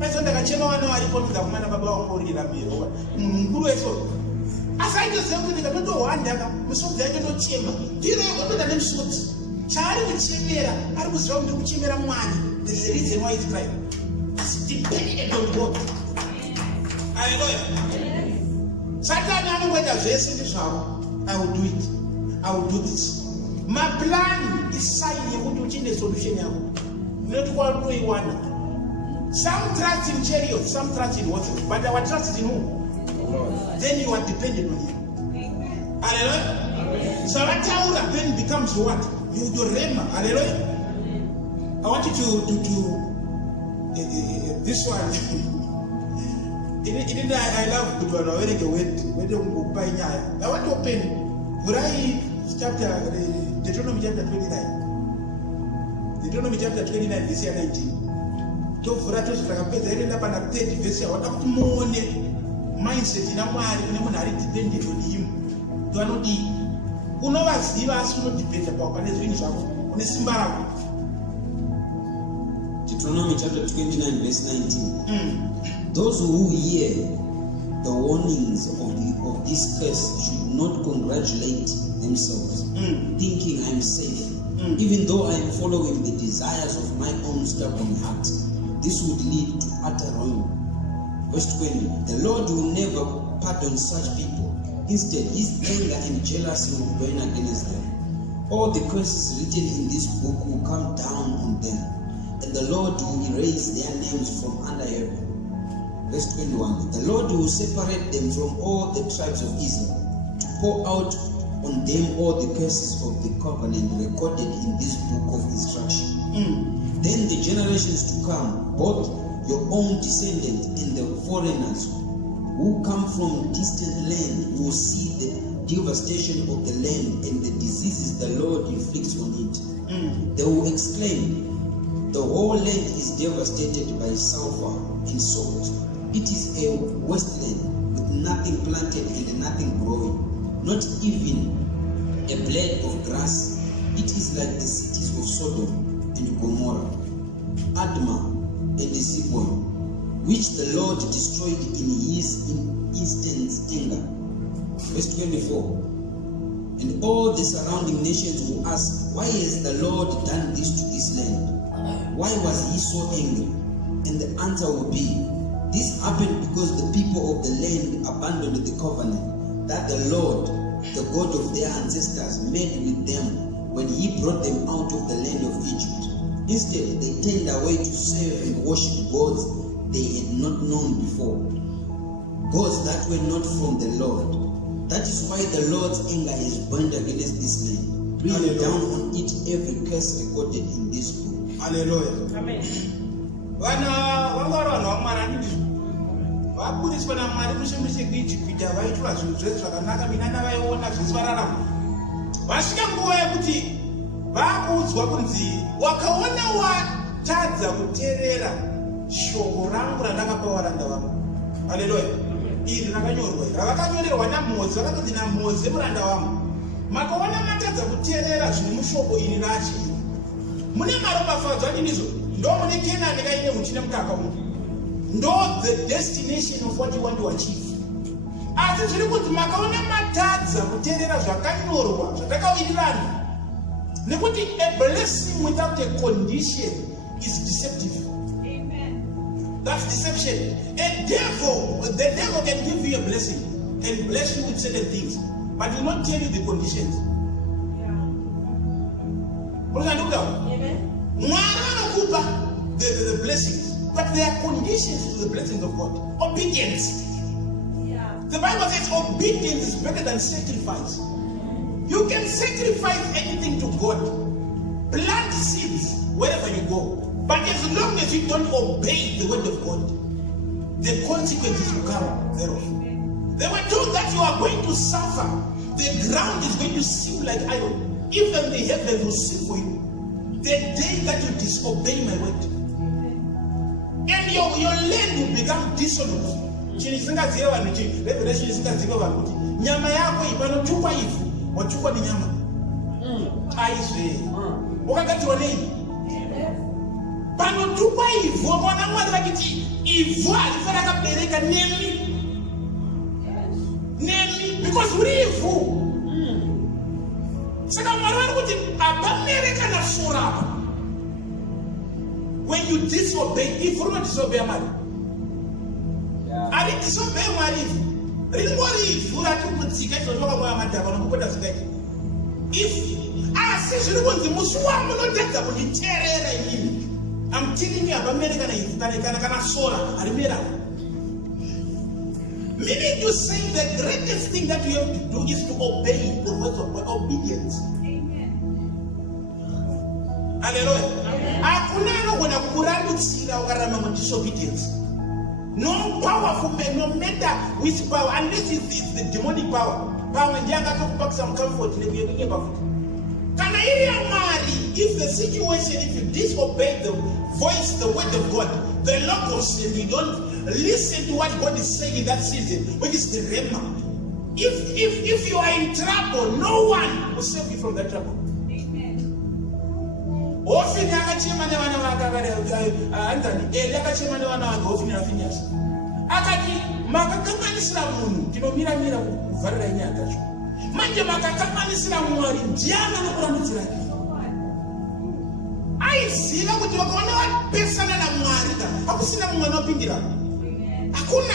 Pesa ndakachema wana waliponuza kumana baba wangu urira miro. Mnguru eso. Asaite zemwe ndikatoto wandaka. Musodzi yake ndochema. Pira yangu ndoda nemsodzi. Chari kuchemera, ari kuzira kuti kuchemera mwani. There's a reason why it's crying. It's dependent on God. Hallelujah. Satan anongoita zvese ndizvavo. I will do it. I will do this. My plan is sign yekuti uchine solution yako. Not one way one. Some trust in chariots, some trust in horses, but our trust is in who? Then you are dependent on Him. Hallelujah. So that aura then becomes what? You do rema. Hallelujah. I want you to this one. I love good one. I want to open Vurai chapter Deuteronomy chapter 29. Deuteronomy chapter 29 verse 19. Tovura tosvikapedza enda pana 30 verse yawada kuti muone mindset ina Mwari kune munhu ari dependent on Him. Ndoanoti unovaziva asi unodependa pane zvinhu zvako une simba rako. Deuteronomy chapter 29 verse 19. Those who hear the warnings of this curse should not congratulate themselves, thinking I am safe, even though I am following the desires of my own stubborn heart. This would lead to utter ruin. Verse 20. The Lord will never pardon such people. Instead, His anger and jealousy will burn against them. All the curses written in this book will come down on them, and the Lord will erase their names from under heaven. Verse 21. The Lord will separate them from all the tribes of Israel, to pour out on them all the curses of the covenant recorded in this book of instruction. Then the generations to come, both your own descendants and the foreigners who come from distant land, will see the devastation of the land and the diseases the Lord inflicts on it. They will exclaim, the whole land is devastated by sulfur and salt. It is a wasteland with nothing planted and nothing growing, not even a blade of grass. It is like the cities of Sodom and Gomorrah, Admah and Zeboim, which the Lord destroyed in His instant anger. Verse 24. And all the surrounding nations will ask, why has the Lord done this to this land? Why was He so angry? And the answer will be, this happened because the people of the land abandoned the covenant that the Lord, the God of their ancestors, made with them when He brought them out of the land of Egypt. Instead, they turned away to serve and worship gods they had not known before, gods that were not from the Lord. That is why the Lord's anger is burned against this land, bringing down on it every curse recorded in this book. Hallelujah. Amen. Vaburiswa naMwari kusembese kuIjipita vaitwa zvinhu zvese zvakanaka minana vaiona zvese vararama. Vasvika nguva yekuti vakuudzwa kunzi wakaona watadza kuteerera shoko rangu randakapa varanda vangu. Haleluya. Iri rakanyorwa ravakanyorerwa naMozi, vakatonzi naMozi muranda wangu. Makaona matadza kuteerera zviri mushoko iri rachi. Mune maropafadzo adinizo ndo mune Kenani kaine uchine mukaka umu. Ndo the destination of what you want to achieve. Asi zviri kuti makaona matadza kuteerera zvakanyorwa zvatakawirirana. A blessing without a condition is deceptive. Amen. That's deception. The devil can give you a blessing and bless you with certain things, but will not tell you the conditions. Amen. The blessings, but there are conditions to the blessings of God. Obedience. The Bible says obedience is better than sacrifice. You can sacrifice anything to God. Plant seeds wherever you go. But as long as you don't obey the word of God, the consequences will come thereof. They were told that you are going to suffer. The ground is going to seem like iron. Even the heavens will sing for you. The day that you disobey my word. And your land will become dissolute. Revelation is nyama yako ipanochukwa hivi wachukwa ni nyama aiswe wakati wa nini panochukwa hivi wakona mwari vakiti hivi alifana kabereka nemi because uri hivi saka mwari wari kuti abamereka na suraba when you disobey if you don't disobey amari ari disobey mwari if I'm telling you about America and Sora. Meaning you say the greatest thing that you have to do is to obey the words of God. Obedience. Amen. Hallelujah. Disobedience. No powerful man, no matter which power, unless it's the demonic power. Power and young talk back some comfort. If the situation, if you disobey the voice, the word of God, the logos, and you don't listen to what God is saying in that season, which is the rhema. If you are in trouble, no one will save you from that trouble. Often akati makakamanisira munhu tinomira kuvharira nyaya dzacho manje makakamanisira mwari ndiana nokurambidzira aiziva kuti vakaona vapesana namwari hakusina mumwe anopindira hakuna.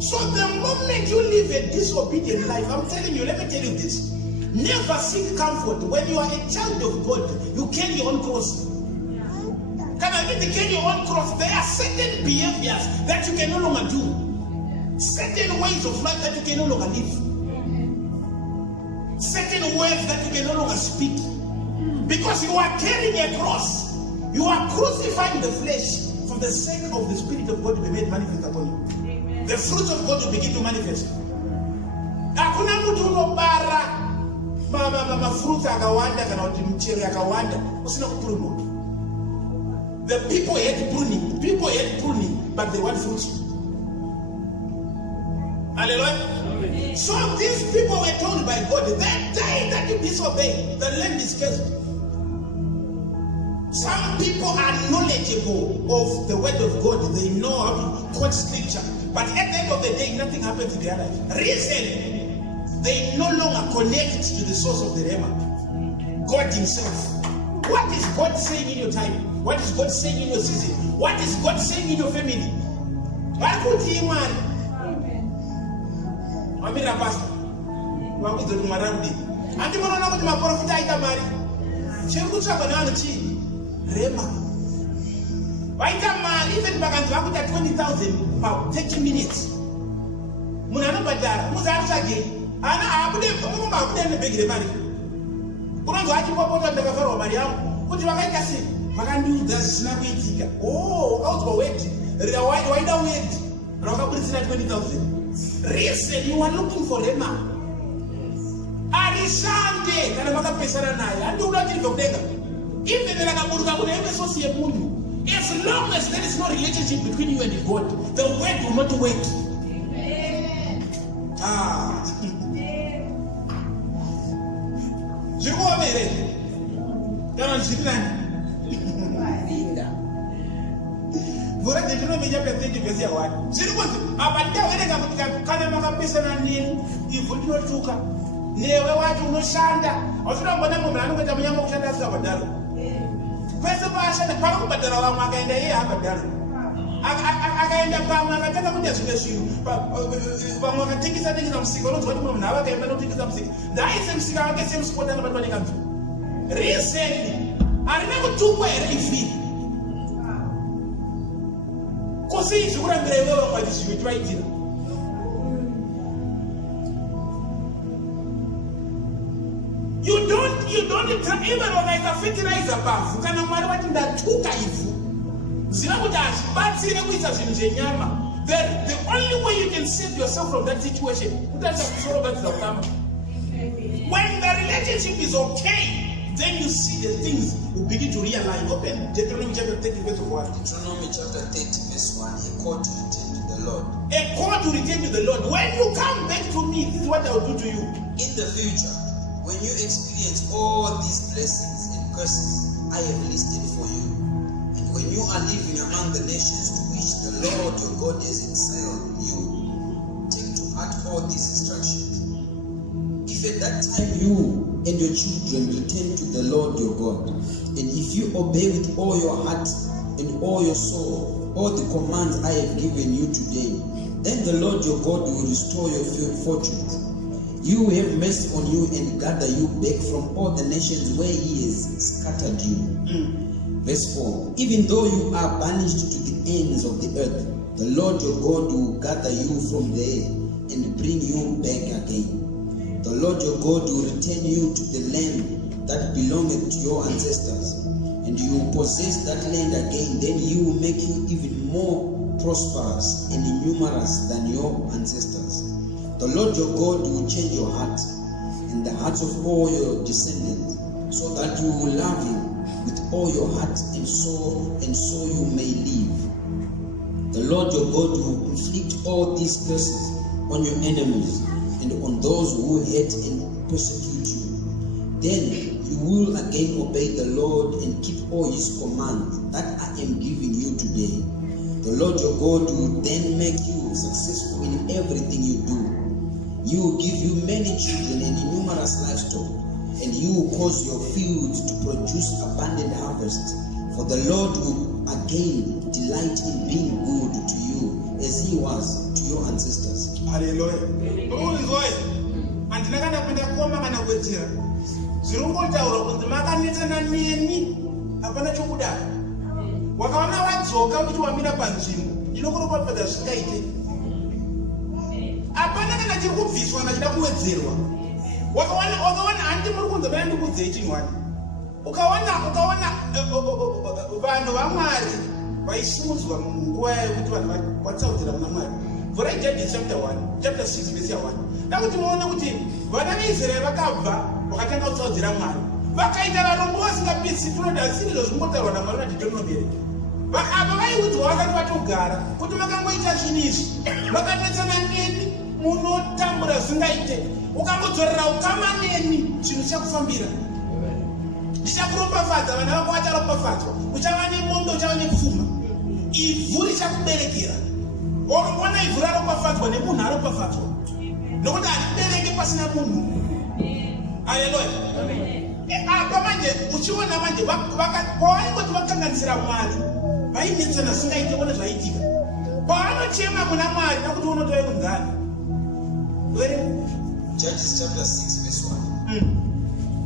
So the moment you live a disobedient life, I'm telling you, let me tell you this, never seek comfort. When you are a child of God, you carry your own cross. Can I get to carry your own cross? There are certain behaviors that you can no longer do. Certain ways of life that you can no longer live. Certain words that you can no longer speak. Because you are carrying a cross. You are crucifying the flesh for the sake of the Spirit of God to be made manifest upon you. Amen. The fruit of God will begin to manifest. Hakuna mtu unobara fruit akawanda kana kuti mchero yakawanda usina kupuruma. The people hate pruning, but they want fruit. Hallelujah. So these people were told by God, that day that you disobey, the land is cursed. Some people are knowledgeable of the word of God. They know how to quote scripture. But at the end of the day, nothing happens in their life. Reason, they no longer connect to the source of the Rhema, God himself. What is God saying in your time? What is God saying in your season? What is God saying in your family? What could he man? Amira pastor. What could the Marandi? And you want to know what my prophet I marry? Cherucha Bananachi. Rhema. Why can man even back and walk at 20,000 about 30 minutes? Munana Badar, Muzaki, and I put them the big money. Kuna zaki kwa poto ndakafaro Mariam kuti vakaita sei vakandiudza zvisina kuitika audzwa weti waida weti rakaburisira 20,000. Reason you are looking for Rhema arishande kana makapesana naye andiuda kuti kudenga even rakaburuka kuna emesosi yemunhu. As long as there is no relationship between you and God, the word will not work. newe wacho unoshanda ausinombona munhu anongoita munyama kushanda asikabhadharwa pese paashanda pari kubhadhara vamwe akaenda iye abhadharwa akaenda pamwe akatanga kuita zvimwe zvinhu vamwe vakatengesa musika unonzwa kuti munhu ava akaenda notengesa musika ndaaise musika wake semusipota anabatwa nekanzwa riseni harina kutungwa here ifiri kosi izvi kurambira iwe vamwe vati zvimwe tivaitira You don't even wakaita fertilizer pavhu kana mwari wati ndatuka ivhu ziva kuti hazvibatsire kuisa zvinhu zvenyama. The only way you can save yourself from that situation kutarisa kusoro badziza kutama. When the relationship is okay, then you see the things will begin to realign. Open Deuteronomy chapter 30 verse 1. Deuteronomy chapter 30 verse 1. A call to return to the Lord. A call to return to the Lord. When you come back to me, this is what I will do to you. In the future, when you experience all these blessings and curses I have listed for you, and when you are living among the nations to which the Lord your God has exiled you, take to heart all these instructions. If at that time you and your children return to the Lord your God, and if you obey with all your heart and all your soul all the commands I have given you today, then the Lord your God will restore your fortunes. You will have mercy on you and gather you back from all the nations where he has scattered you. Verse 4. Even though you are banished to the ends of the earth, the Lord your God will gather you from there and bring you back again. The Lord your God will return you to the land that belonged to your ancestors, and you will possess that land again. Then he will make you even more prosperous and numerous than your ancestors. The Lord your God will change your heart and the hearts of all your descendants, so that you will love him with all your heart and so you may live. The Lord your God will inflict all these curses on your enemies and on those who hate and persecute you. Then you will again obey the Lord and keep all his commands that I am giving you today. The Lord your God will then make you successful in everything you do. He will give you many children and numerous livestock, and he will cause your fields to produce abundant harvest. For the Lord will again delight in being good to you as he was to your ancestors. Hallelujah. And apana kana chiri kubviswa ngachida kuwedzerwa wakaona handi muri kunze vana ndikudzei chinwani ukaona vanhu vamwari vaisimudzwa munguva yekuti vanhu vatsaudzira kuna mwari mvura Judges chapter 6 verse 1 ndakuti muone kuti vana veIsraeri vakabva vakatanga kutsaudzira mwari vakaita varombo vasingapisi tunodasiri izvo zvingotaurwa namwari una Deuteronomy apa vaiudzwa vakati vatogara kuti makangoita zvinhu izvi vakanetsana neni munotambura zvingaite ukangodzorera ukama neni chinhu chakufambira ndichakuropafadza vana vako vacharopafadzwa uchava nemombe uchava nepfuma ivhu richakuberekera ona ivhu raropafadzwa nemunhu aropafadzwa nokuti haribereke pasina munhu. Haleluya. Apa manje uchiona manje pavanongoti vakanganisira mwari vainetsana singaite one zvaitika paanochema kuna mwari nakuti unotove kunzani. Judges chapter 6 verse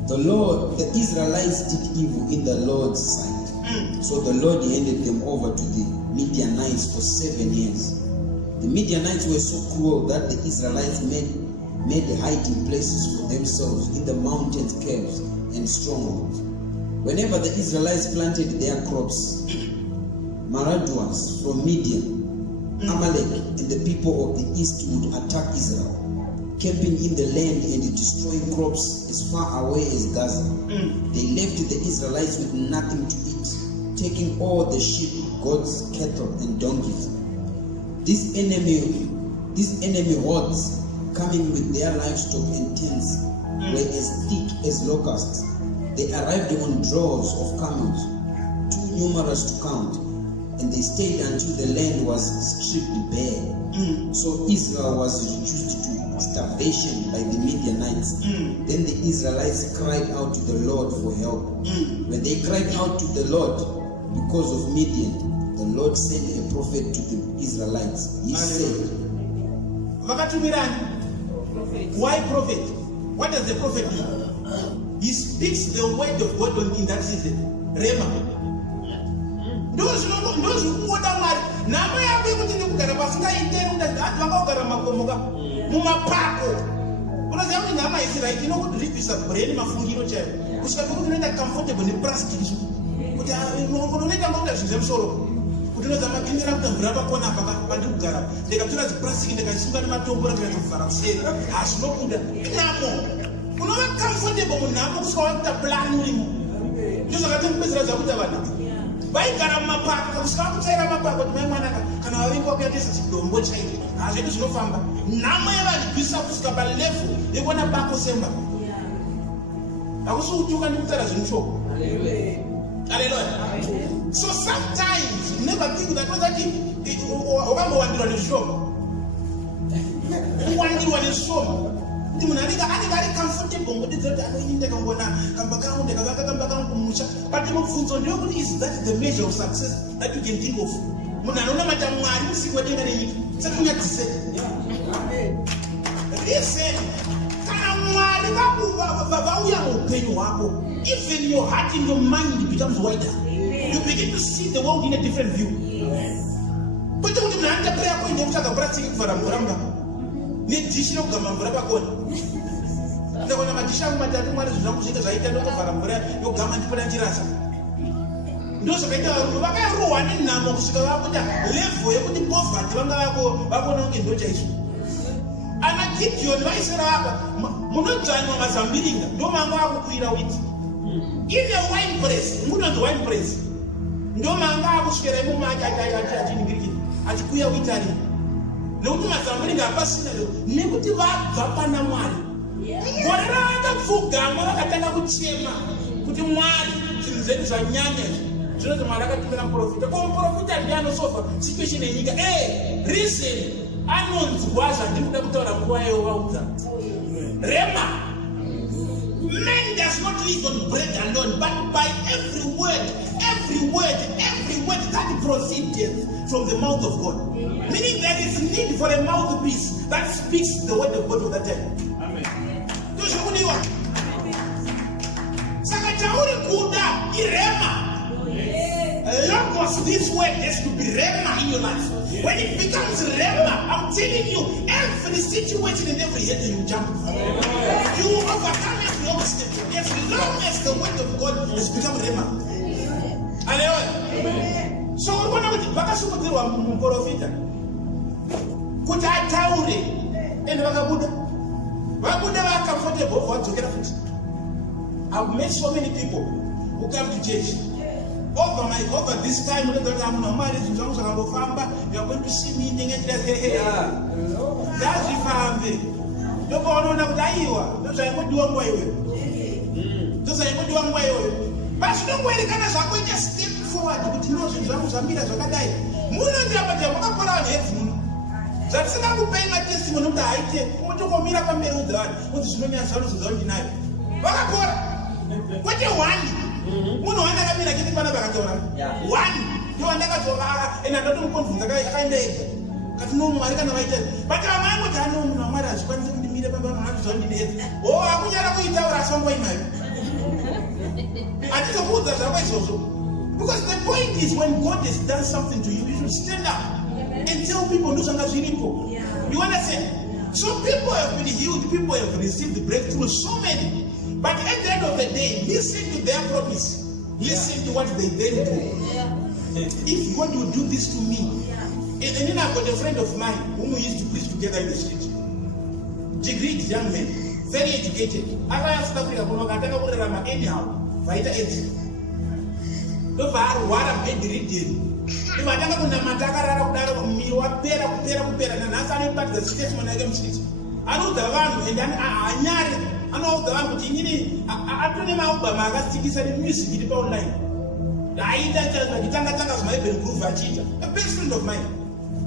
1. The Israelites did evil in the Lord's sight. So the Lord handed them over to the Midianites for 7 years. The Midianites were so cruel that the Israelites made hiding places for themselves in the mountains, caves, and strongholds. Whenever the Israelites planted their crops, marauders from Midian, Amalek, and the people of the east would attack Israel, camping in the land and destroying crops as far away as Gaza. They left the Israelites with nothing to eat, taking all the sheep, goats, cattle, and donkeys. These enemy hordes, coming with their livestock and tents, were as thick as locusts. They arrived on droves of camels, too numerous to count, and they stayed until the land was stripped bare. So Israel was reduced to starvation. starvation by the Midianites. Then the Israelites cried out to the Lord for help. When they cried out to the Lord because of Midian, the Lord sent a prophet to the Israelites. He said, why prophet? What does the prophet do? He speaks the word of God in that season. Rema. Those who go down nama yako ikuti nikugara pasinga intero kuti vakagara makomoka mumapako unoziva kuti nama Israeli inokudiripisa brain mafungiro chaiwo kusvika pekuti unoenda comfortable neplastic kuti unoita ngokuda zvinhu zvemusoro kuti unoza mapindira kuti mvura pakona pandi kugara ndikatora ziplastic ndikaisunga nematombo ndikaita kuvhara kuseri hazvinobuda inamo unova comfortable munhamo kusvika wakuita plan urimo ndozvakati mupedzera zvakuita vanhu vaigara mumapako kusvika vakutsvaira mapako kuti mai mwanaka kana vavinga kuyatesa chidombo chaiko hazvedu zvinofamba nhamo yevanhubvisa kusvika palevhu yekuona bako semba hakusi kutuka ndikutaura zvinhu shoko. Hallelujah. So sometimes you never think that wakambowandirwa nezvishoma kuwandirwa nezvishoma kuti munhu anenge ari comfortable ngodidzira kuti anoini ndakangona kamba kangu ndakavaka kamba kangu kumusha but mubvunzo ndeyekuti is that the measure of success that you can think of? Munhu anonamata Mwari usiku wedenga nenyika sekunyadzise listen, kana Mwari vauya muupenyu hwako, even your heart and your mind becomes wider. You begin to see the world in a different view. Kwete kuti munhu anoita prayer yako ine kutsvaga plastic kuvhara mvura mubako nedishi rokugama mvura pakona ndakaona madishi angu matatu Mwari zvinhu zvangu zvinenge zvaita ndokovhara mvura yogama ndipona ndirasa ndozvakaita varume vakarohwa nenhamo kusvika vakuita level yekuti poverty vanga vakuona kunge ndo chaizvo. Ana Gideon vaisera apa munodzvanywa mazambiringa ndo manga akukwira witi ine wine press munonzi wine press ndo manga akuswera imomo achiningirikira achikuya witi ari nekuti mazambiringa hapasina nekuti vabva pana Mwari gore ravakapfugama vakatanga kuchema kuti Mwari zvinhu zvedu zvanyanya zvinoti Mwari akatumira muprofita ko muprofita ndiye anosolva situation yenyika reason anonzwa zvandiri kuda kutaura nguva yevaudza rema. Man does not live on bread alone, but by every word that proceeds from the mouth of God. Meaning there is need for a mouthpiece that speaks the word of God all the time. Amen. Saka chauri kuda irema. Logos, this word has to be rema in your life. When it becomes rema, I'm telling you, every situation and every head you jump from. You overcome every obstacle as long as the word of God has become rema. Hallelujah. So we're going to vakasukutirwa muprofita kuti ataure and vakabuda comfortable vadzokera futi. I've met so many people who come to church. Over this time, you are going to see me in the that's the family. You go on up Daiwa. Those are what you want way. Those are what you want way. But you know where the Ganas are going to step forward with nose and Zamus and Minas of a day. That's not who pay my testimony of the idea. What you want me to come here with that? What is many as well as the undeniable? What you want? One one I mean, I get one. You are never to and I don't want to I know Marican writer, but I know no matter spending the middle of my hands on the head. Oh, I would never eat out some way, man. I didn't put that away also. Because the point is, when God has done something to you, you should stand up and tell people do something. You understand? So people have been healed, people have received the breakthrough, so many. But at the end of the day, listen to their promise. Listen to what they then do. If God will do this to me, and then I've got a friend of mine whom we used to preach together in the street. Degreed young man, very educated. I asked Africa, anyhow, fighter age. No matter what a big reading. If I don't know Mataka, me, what better, and as I impact the statesman against it. I know the one, and then I know the one, but I don't know about my music online. I my best friend of mine.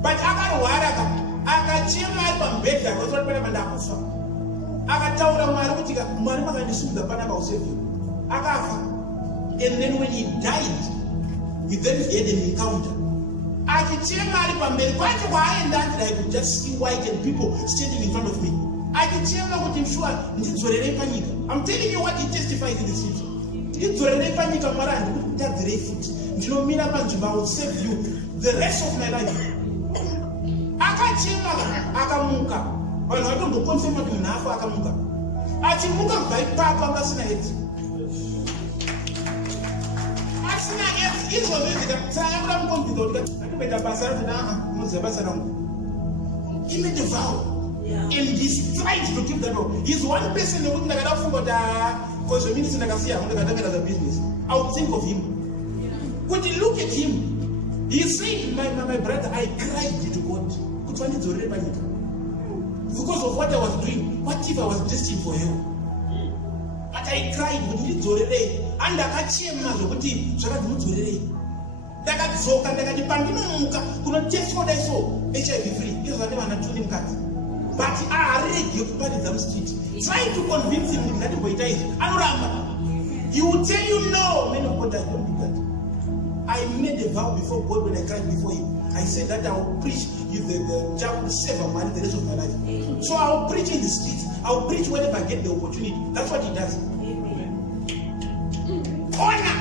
But I got akachema ari pamubhedha akasora panapa ndakufa. Akataura Mwari kuti Mwari makandisungudza panapa usevhi. Akafa. And then when he died, he then had an encounter. Akichema ari pamberi kwacho kwaaenda until I could just see white and people standing in front of me. Akichema kuti mshua ndidzorerei panyika. I'm telling you what he testifies in the scripture. Ndidzorerei panyika Mwari handikutadzirei futi. Ndinomira panzvimbo, I will save you the rest of my life. Akachema akamuka. Vanhu vatombokonfirma kuti munhu afa akamuka. Achimuka kubva ipapo anga asina edzi. Asina edzi izvozvo zvikatanga kuda mukombidza kuti ndatoita basa roti unoziva basa rangu. He made a vow. And he tried to keep that vow. He's one person who ndakada kufunga kuti because ministry ndakasiya ndakatanga as a business. I would think of him. When you look at him, he said, my brother, I cried to God. Kuti vandidzorere panyika. Because of what I was doing, what if I was destined for hell? But I cried, and akachema zvokuti zvakati mudzorerei. Ndakadzoka ndakati pandinomuka kunotest what I saw, HIV free. Izvo zvati vana tuni mukati. But arege kuparidza mustreet. Trying to convince him kuti ndatimboita izvi. Anoramba. He will tell you no. Men of God, I don't do that. I made a vow before God when I cried before him. I said that I will preach the child will save a man the rest of my life. So I will preach in the streets. I will preach whenever I get the opportunity. That's what he does. Honor.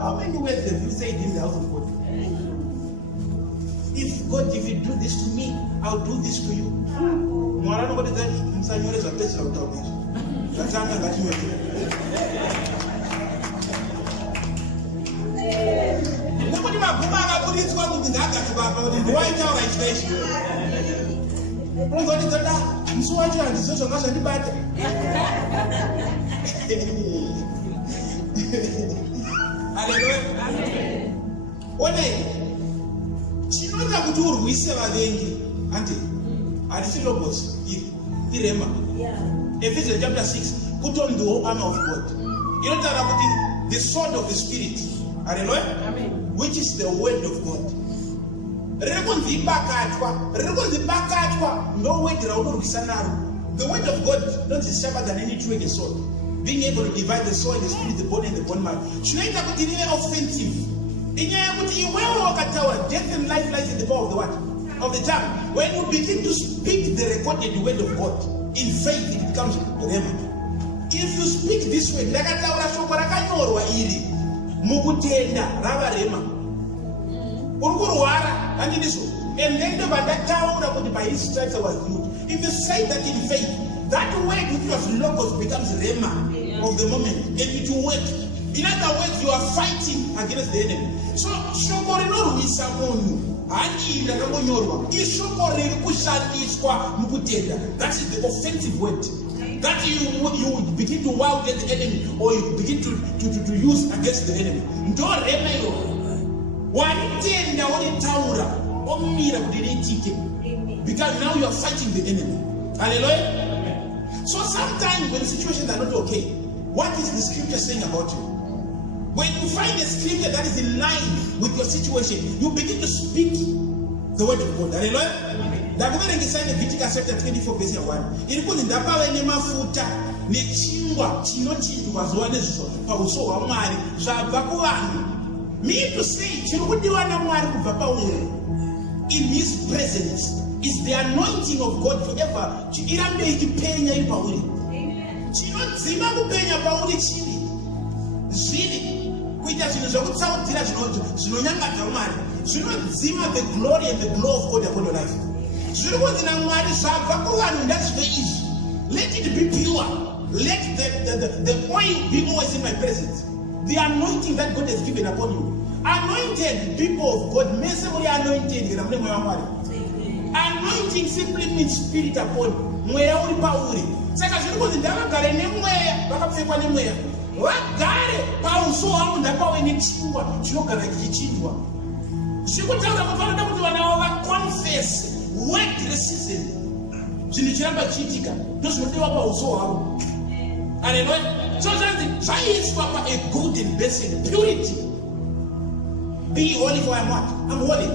How many words have you said in the house of God? If God, if you do this to me, I'll do this to you. What is that? Nobody maguma akakuriswa kuti ndakatibaba kuti ndiwaitaura ichi. Ngoti dzada musi wacho handizvo zvanga zvandibata. Haleluya. Onei. Chinoita kuti urwise vavengi ande handisi logos irema. Ephesians chapter 6 put on the whole armor of God. Inotaura kuti the sword of the spirit. Hallelujah. Amen. Which is the word of God. The word of God not is sharper than any two-edged sword. Being able to divide the soul, the spirit, the body, and the bone marrow. Shouldn't have been offensive. Death and life lies in the power of the what? Of the tongue. When you begin to speak the recorded word of God in faith, it becomes rhema. If you speak this way, mukutenda rava rema urukurwara handiniso and then ndovandataura kuti by his stripes I was healed. If you say that in faith, that word which was logos becomes rema of the moment and it will work. In other words, you are fighting against the enemy. So shoko rinorwisa munhu hani ndakangonyorwa ishoko riri kushandiswa mukutenda. That is the offensive word that you begin to wow at the enemy, or you begin to use against the enemy. Ndo rema iro. Wanitenda wanitaura omira kudiritike. Because now you are fighting the enemy. Hallelujah. So sometimes when situations are not okay, what is the scripture saying about you? When you find a scripture that is in line with your situation, you begin to speak the word of God. Hallelujah. Ndakuverengesa Leviticus chapter 24 verse 1. Iri kuti ndapava nemafuta nechingwa chinochinjwa zuva nezvizvo pauso hwaMwari zvabva kuvanhu. Me to say chiri kudiwa naMwari kubva pauri in his presence is the anointing of God forever. Irambe ichipenya iri pauri. Chinodzima kupenya pauri chiri zviri kuita zvinhu zvokutsaudzira zvinonyangadza Mwari. Zvinodzima the glory and the glow of God upon your life. Let it be pure. Let the oil be always in my presence. The anointing that God has given upon you. Anointed people of God, mercifully anointed. Anointing simply means spirit upon you. Confess. Word racism. Hallelujah. So that's try is proper a golden blessing, purity. Be holy for I'm what? I'm holy.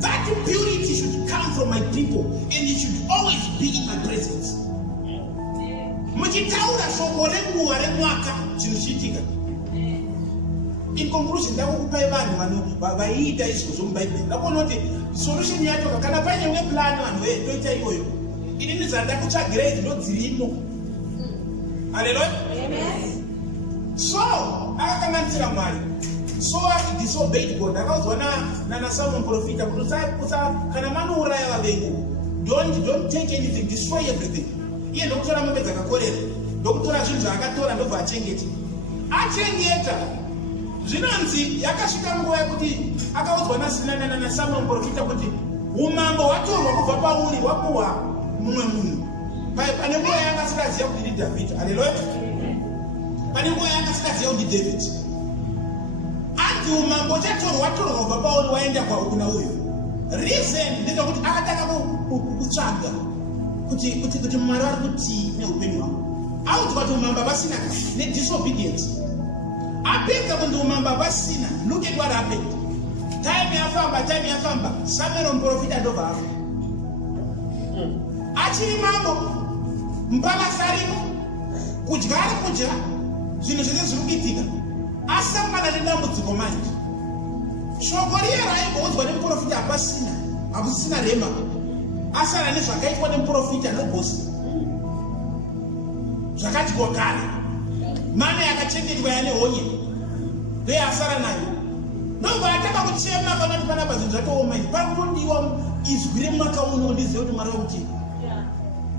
That purity should come from my people, and it should always be in my presence. Muchitaura shoko renguva remwaka chinochitika. In conclusion, ndakupai vanhu vaiita izvozvo muBhaibheri. Ndakuona kuti solution yacho kana paine umwe plan vanhu toita iyoyo. Inini zvandakutsvagirai ndo dzirimo. Hallelujah. Amen. So, akakanganisira Mwari. So I disobeyed God. Akaudzwa na Samuel profita kuti kana manouraya vavengu, don't take anything, destroy everything. Iye ndokutora mombe dzakakorera, ndokutora zvinhu zvaakatora ndobva achengeta. Achengeta. Zvinonzi yakasvika nguva yekuti akaudzwa na Samuel profita kuti umambo hwatorwa kubva pauri wapuwa mumwe munhu. Pane nguva yanga asikaziva kuti ndi David. Hallelujah. Pane nguva yanga asikaziva kuti David. Ati umambo chatorwa kubva pauri waenda kuna uyu. Reason ndezvakuti akatanga kutsvaga kuti Mwari ari kuti neupenyu hwavo. Audzwa kuti umambo pasina disobedience. Apedza kunzi umambo pasina. Look at what happened. Time yafamba. Samuel muprofita ndobva afa. Achiri mambo mpaka sarimo kudya zvinhu zvese zviri kuitika asangana nedambudziko manje. Shoko riye raigoudzwa nemuprofita hapasina rema, asara nezvakaitwa nemuprofita nobosi zvakadyiwa kare. Mane yakachengetwa yane honye ndiye asara nayo. Ndobva atanga kuchema kana kuti panapa zvinhu zvatooma izvi. Pari kutodiwa izwi remwaka uno ndizive kuti Mwari wakuti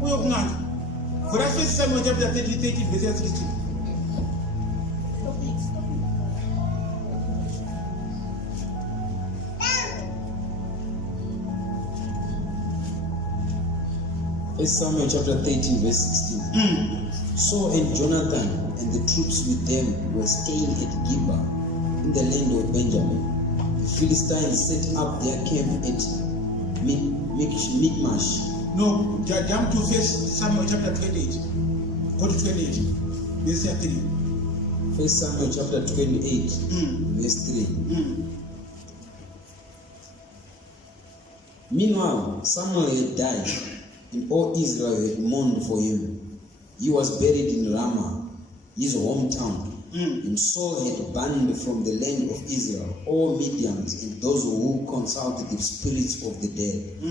uyo kun'anga. Verse 1 Samuel chapter 30 verse 16. First Samuel chapter 13 verse 16. Saul and Jonathan and the troops with them were staying at Gibeah in the land of Benjamin. The Philistines set up their camp at Michmash. No, jump to First Samuel chapter 28. Go to 28. Verse 3. First Samuel chapter 28, verse 3. Meanwhile, Samuel had died, and all Israel had mourned for him. He was buried in Ramah, his hometown. And Saul had banned from the land of Israel all mediums and those who consulted the spirits of the dead.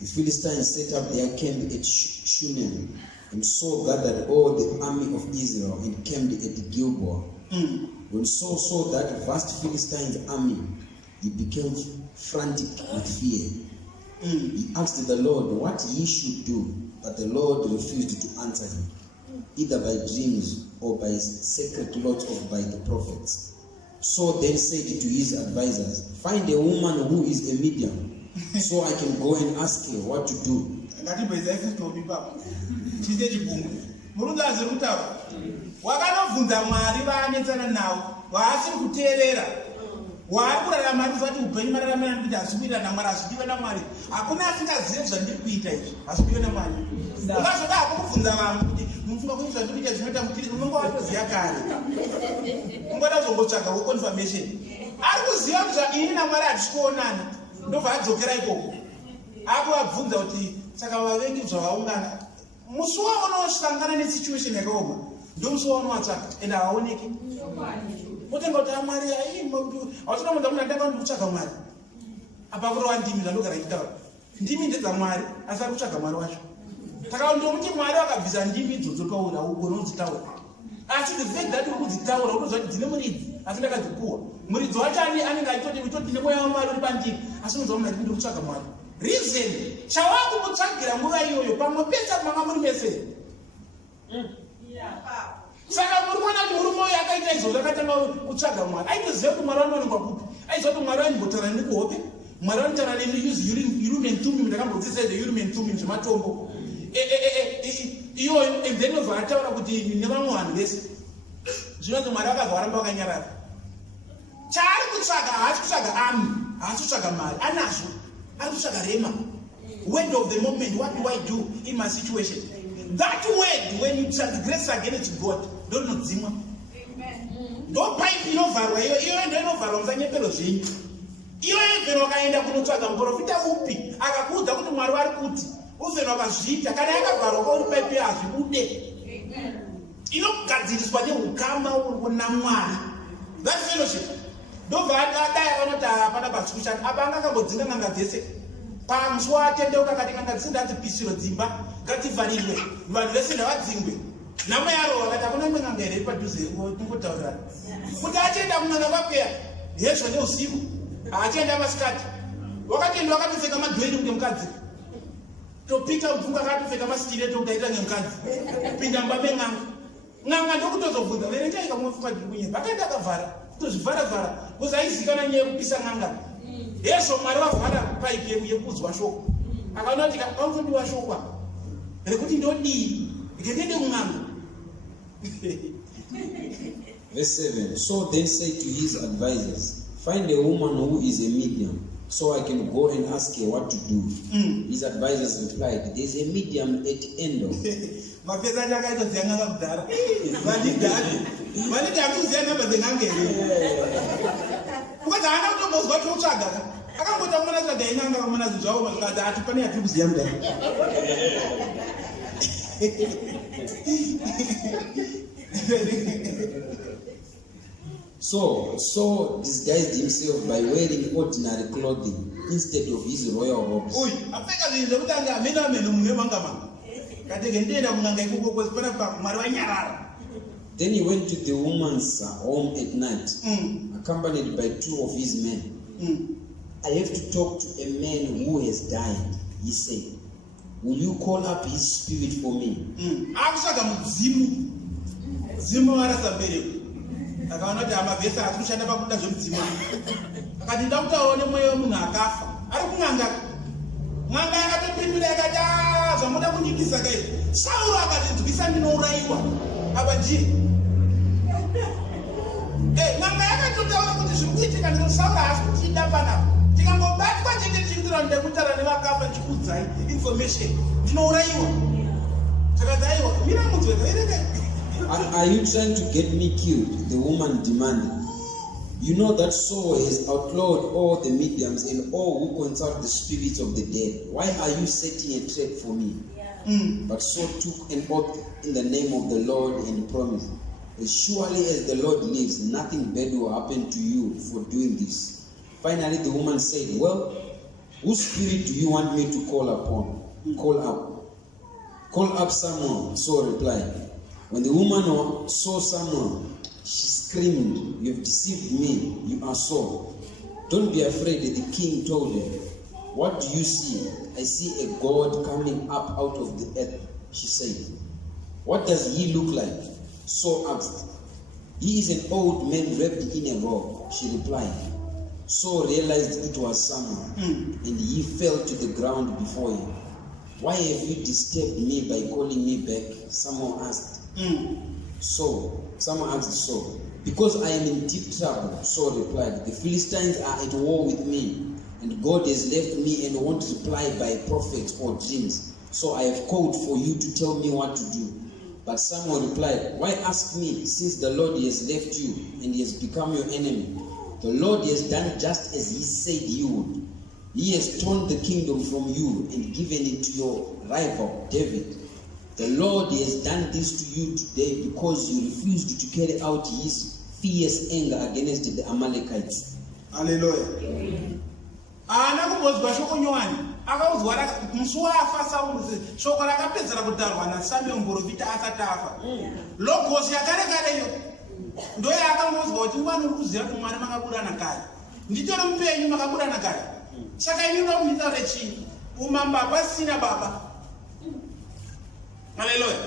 The Philistines set up their camp at Shunem, and Saul gathered all the army of Israel and camped at Gilboa. When Saul saw that vast Philistine army, he became frantic with fear. He asked the Lord what he should do, but the Lord refused to answer him, either by dreams or by sacred lots or by the prophets. Saul then said to his advisors, "Find a woman who is a medium, so I can go and ask her what to do." Wakanobvunza Mwari vaanetsana nawo vaasiri kuteerera waari kurarama arikuzati upenyu mararamira kuti hazvidiwa naMwari, hazvidiwa naMwari. Hakuna asingazive zvandiri kuita izvi, hazvidiwa naMwari. Ungazoda hako kubvunza vanhu kuti mufunga kuti zvandiri kuita zvinotambudzika, unenge watoziva kare. Ungoda kuzongotsvaga confirmation. Ari kuziva kuti ini naMwari hatisi kuonana, ndobva adzokera ikoko. Akuvabvunza kuti saka vavengi zvavaungana musi waunosangana nesituation yakaoma ndomusi waunowatsvaka ende havaoneki. Potenga kuti aMwari hautonamunza munhu andanga ndikutsvaga Mwari. Apa kurova ndimi zvandogara ichitaura. Ndimi ndedzaMwari asi ari kutsvaga Mwari wacho. Saka ndomuti Mwari wakabvisa ndimi idzodzo pauri haugoni kudzitaura. Asi the fact that uri kudzitaura unoziva kuti ndine muridzi asi ndakadzipuwa. Muridzi wacho anenge achitoti ndine mweya waMwari uri pandiri asi unoziva kuti ndiri kutsvaga Mwari. Reason chawakumutsvagira nguva iyoyo pamwe pese manga muri mese. Saka muri kuona kuti murume uyu akaita izvozvo akatanga kutsvaga Mwari. Aitoziva kuti Mwari vanonongwa kupi. Aiziva kuti Mwari vaimbotaura nekuhope. Mwari vanotaura neUrim and Thummim. Ndakambodzidzisa zveUrim and Thummim zvematombo. Iyoyo and then obva ataura kuti nevamwe vanhu vese. Zvinonzi Mwari vakabva varamba vakanyarara. Chaari kutsvaga haasi kutsvaga ami, haasi kutsvaga mari, anazvo. Ari kutsvaga rema. Word of the moment, what do I do in my situation? That word, when you transgress against God, don't know Zima. Don't pipe inovharwa iyo ndo inovharwa musanyepero zvenyu. Iyo Evheni wakaenda kunotsvaga muprofita upi akakuudza kuti Mwari vari kuti Evheni wakazviita kana yakavharwa kwauri paipi hazvibude. Inogadziriswa neukama kuna Mwari. That fellowship. Ndobva adai vanoti hapana basi kushanda. Apa angangambodzinga n'anga dzese. Pamuswa atendeuka akati n'anga dzisindadzipisiro dzimba ngativharirwe. Vanhu vese ndavadzingwe. Nhamo yaro akati hakuna imwe n'anga here padhuze kungotaurira. Kuti achienda kun'anga kwakweya hezvo neusiku. Achienda masikati. Wakatienda wakatopfeka madhweni kunge mukadzi. Topika mvunga akatopfeka masitireto kungaita ngemukadzi. Kupinda mumba men'anga. N'anga ndokutozobvunza verengai kamwe ndiri kunyemba akaenda akavhara kutozvivhara-vhara kuzi aizikanwa nyaya yekupisa n'anga. Hezvo Mwari wavhara paipi yekudzwa shoko. Akaona kuti kaunodiwa shoko rekuti ndodii ndiende kun'anga. Verse 7. So then said to his advisors, find a woman who is a medium, so I can go and ask her what to do. His advisors replied, there is a medium at Endor. Mapesa chakaito dziyanga kudhara. Vandidhani. Vaniti akuziya nhamba dzengangere. Ukazi haana kutombozwa chotsvaga. Akangoti amuna tsvaga inanga kamuna zvawo mazvikazi ati pane yatiri kuziya mudhara. So disguised himself by wearing ordinary clothing instead of his royal robes. Uy, apfeka zvinhu zvekuti anga hamena meno munge manga. Then he went to the woman's home at night, accompanied by 2 of his men. I have to talk to a man who has died, he said. Will you call up his spirit for me? N'anga yakatopindura yakati zvamuda kundibvisa kai. Sauro akati ndibvisa ndinouraiwa. Apa ji. N'anga yakatotaura kuti zviri kuitika ndino Sauro haasi kutida panapa. Tikangobatwa chete tichindira ndekutara nevakafa ndichikudzai information. Ndinouraiwa. Saka dzaiwa mira mudzwedza ereke. Are you trying to get me killed? The woman demanded. You know that Saul has outlawed all the mediums and all who consult the spirits of the dead. Why are you setting a trap for me? But Saul took an oath in the name of the Lord and promised, as surely as the Lord lives, nothing bad will happen to you for doing this. Finally, the woman said, well, whose spirit do you want me to call upon? Call up someone, Saul replied. When the woman saw someone, she screamed, you have deceived me, you are Saul. Don't be afraid, the king told her. What do you see? I see a god coming up out of the earth, she said. What does he look like? Saul asked. He is an old man wrapped in a robe, she replied. Saul realized it was someone, and he fell to the ground before him. Why have you disturbed me by calling me back? Someone asked. Someone asked Saul. Because I am in deep trouble, Saul replied. The Philistines are at war with me, and God has left me and won't reply by prophets or dreams. So I have called for you to tell me what to do. But Samuel replied, why ask me, since the Lord has left you and he has become your enemy? The Lord has done just as he said he would. He has torn the kingdom from you and given it to your rival, David. The Lord has done this to you today because you refused to carry out his fierce anger against the Amalekites. Hallelujah. Ana kumbozwa shoko nyowani akauzwa musuwa afa Saul shoko rakapedzera kutarwa na Samuel muprofita asati afa. Logosi yakare kare yo ndo yakangozwa kuti mwana uri kuziva kuti Mwari makaburana kare. Nditori mupenyu makaburana kare. Saka ini ndokumitaure chii? Umamba pasina baba. Hallelujah.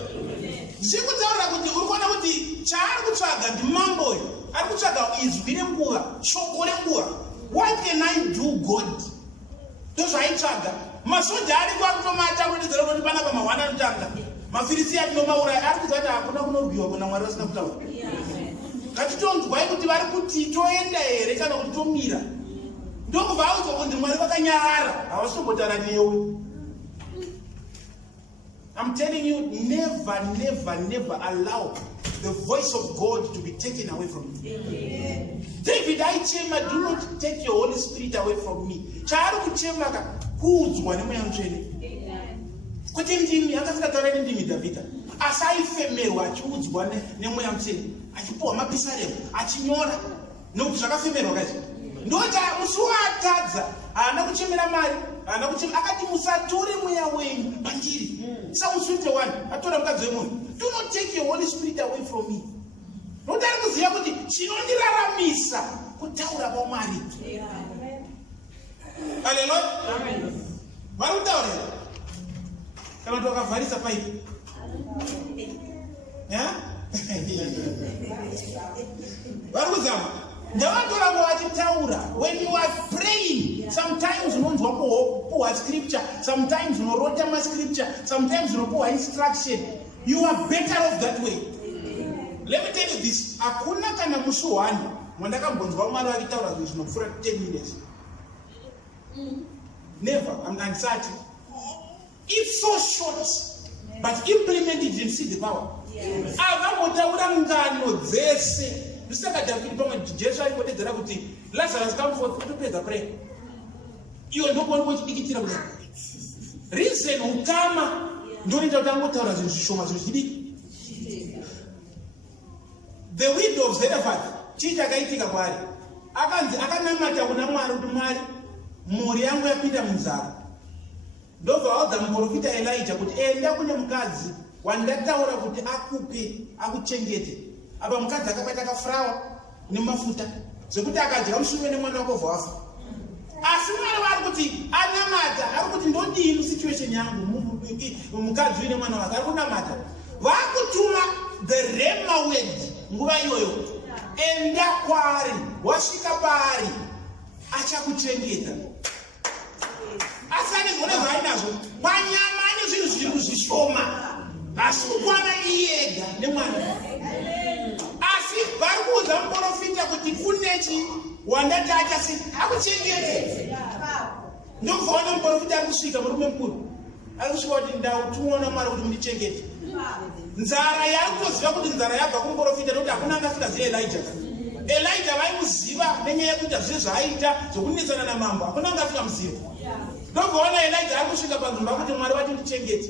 Zvikutaura kuti uri kuona kuti chaari kutsvaga ndimambo uyu. Ari kutsvaga izwi renguva, shoko renguva. What can I do, God? Ndozvaitsvaga. Masoja ariko akutomata kudedzera kuti panapa mahwana anotanga. Mafirisi atinomauraya ari kuziva kuti hakuna kunorwiwa kuna Mwari vasina kutaura. Ngatitonzwai kuti vari kuti toenda here kana kuti tomira. Ndokubva audzwa kuti Mwari vakanyarara havasitombotara newe. I'm telling you, never allow the voice of God to be taken away from you. David aichema, do not take your Holy Spirit away from me. Chaari kuchema kuudzwa nemweya mutsvene. Kuti ndimi akasika taura ndimi David. Asaifemerwa achiudzwa nemweya mutsvene. Achipuwa mapisaremu achinyora nokuti zvakafemerwa kaizvo. Ndoti musi waatadza haana kuchemera mari, haana kuchemera, akati musatore mweya wenyu pandiri. Psalm 21 atora mukadzi wemunhu, do not take your Holy Spirit away from me. Nokuti ari kuziva kuti chinondiraramisa kutaura kwaMwari. Haleluya. Vari kutaurira kana kuti wakavharisa paipi. Vari kuzama. Ndavatora vachitaura. When you are praying, sometimes unonzwa kupuwa scripture, sometimes unorota ma scripture, sometimes unopuwa instruction. You are better off that way. Let me tell you this. Hakuna kana musi wani mwandakambonzwa Mwari vakitaura zvinopfuura 10 minutes. Never. I'm uncertain. It's so short, but implement it and see the power. Avamotaura ngano dzese. Saka David pamwe Jesu aipotedzera kuti Lazarus come forth kutopedza prayer. Iwo ndopona kuchidikitira kuti reason ukama ndoita kuti angotaura zvinhu zvishoma zvichidiki. The widow of Zarephath chii chakaitika kwaari? Akanzi akanamata kuna Mwari kuti Mwari mhuri yangu yapinda munzara. Ndobva vaudza muprofita Elijah kuti enda kune mukadzi wandataura kuti akupe akuchengete. Apa mukadzi akabata kafurawa nemafuta zvekuti akadya mushure nemwana wako vafa. Asi Mwari vari kuti anamata, ari kuti ndodii musituation yangu mukadzi uine mwana wake, ari kunamata. Vakutuma the rema word nguva iyoyo, enda kwaari, wasvika paari achakuchengeta. Asi ane zvone zvainazvo panyama, ane zvinhu zviri zvishoma asi kukwana iyega nemwana. Asi vari kuudza muprofita kuti kunechi wandati achasi akuchengete. Ndokubvaona muprofita ari kusvika murume mukuru, ari kusvika kuti ndautuona Mwari kuti mundichengete. Nzara yari kutoziva kuti nzara yabva kumuprofita nokuti hakuna angafika Elijah. Elijah vaimuziva nenyaya yekuita zvizvo zvaaita zvokunetsana namambo, hakuna angafika muziva. Ndokubvaona Elijah ari kusvika panzvimbo kuti Mwari vati ndichengete.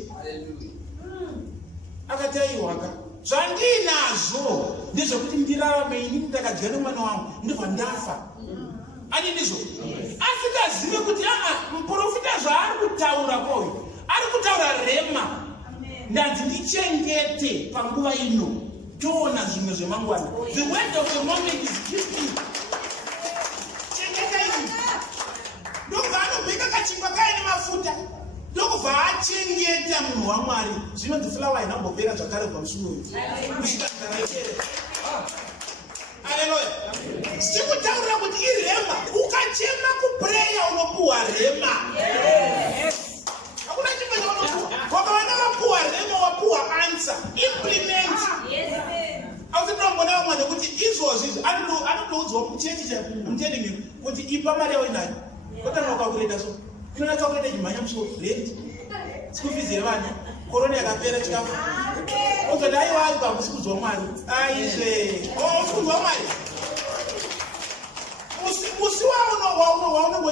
Akati aiwaka zvandinazvo ndezvekuti ndirarame ini ndakadya nemwana wangu ndibva ndafa. Ani ndizvo. Asikazive kuti muprofita zvaari kutaura koyo ari kutaura rema. Ndanzi ndichengete panguva ino toona zvimwe zvemangwana. The word of the moment is gifting. Chengeta izvi. Ndobva anobheka kachingwa kaine mafuta. Ndokubva achengeta munhu waMwari. Zvinonzi fulawa inambopera zvakare pamusuno uyu. Kusvika nzara ipere. Haleluya. Sikutaurira kuti irema. Ukachema kupreya unopuwa rema. Hakuna chimwe chaunopuwa. Wakawana wapuwa rema, wapuwa answer. Implement. Ausitombonawo mwana kuti izvozvi anotoudzwa muchechi mutendingi kuti ipa mari yawo inayo. Kotanga ukakureta so. Inonaka kureta chimhanya musoro. Rent. School fees yevana. Korona yakapera chikafu. Ozoti aiwa pamusi kuzwa Mwari. Aizve. Kuzwa Mwari. Musi waunongo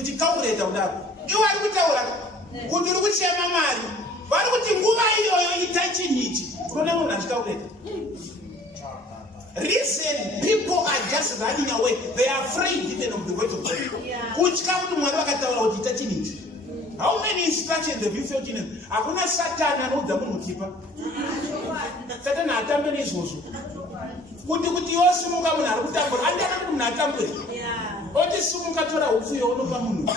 uchikaureta kudaro. Iwe ari kutaura kuti uri kuchema mari. Vari kuti nguva iyoyo ita chinhichi. Kune munhu achikaureta. Reason people are just running away. They are afraid even of the words of God. Kutya kuti Mwari vakataura kuti ita chinhichi. How many instructions have you felt in? Hakuna Satan anoudza munhu tipa. Satan hatambe nezvozvo. Kuti wosimuka munhu ari kutambura, handiyana kuti munhu atambure. Oti simuka tora hupfu yaunopa munhu.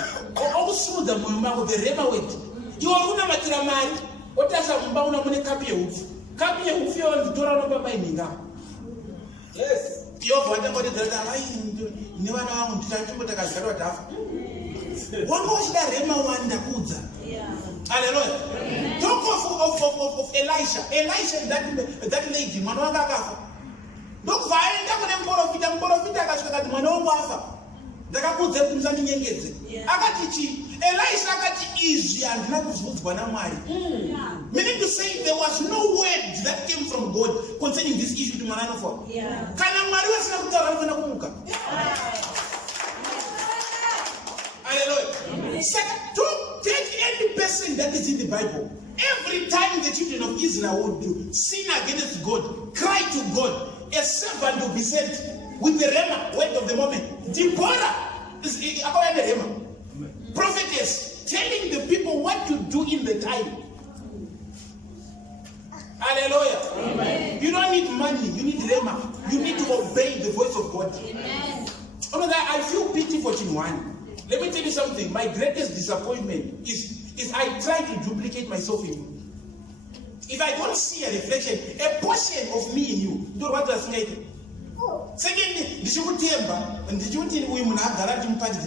Okusimudza munhu mako, the rema word. Iwe uri kunamatira mari, otarisa mumba una mune kapi yehupfu. Kapi yehupfu yaunotora unopa mai mhinga. Yes. Yehova watangotedzera hai nevana vangu nditachimbotakazigatwa tafa. Wanga uchida rema wanda kudza. Hallelujah. Talk of Elisha. Elisha that lady, mwana wanga akafa. Ndokubva aenda kune muprofita akasvika akati mwana wangu afa. Ndakakudze kuti musandinyengedze. Akati chi? Elisha akati izvi handina kuzvudzwa naMwari. Meaning to say there was no word that came from God concerning this issue to Mananofo. Yeah. Hallelujah. Second, don't take any person that is in the Bible. Every time the children of Israel would do sin against God, cry to God, a servant will be sent with the rhema, word of the moment. Deborah is about the rhema. Prophetess telling the people what to do in the time. Hallelujah. Amen. You don't need money, you need rhema. You need to obey the voice of God. Amen. I feel pity for Chinwani. Let me tell you something. My greatest disappointment is I try to duplicate myself in you. If I don't see a reflection, a portion of me in you, do what was made. Secondly, did you tell and did you think we would have garage in party?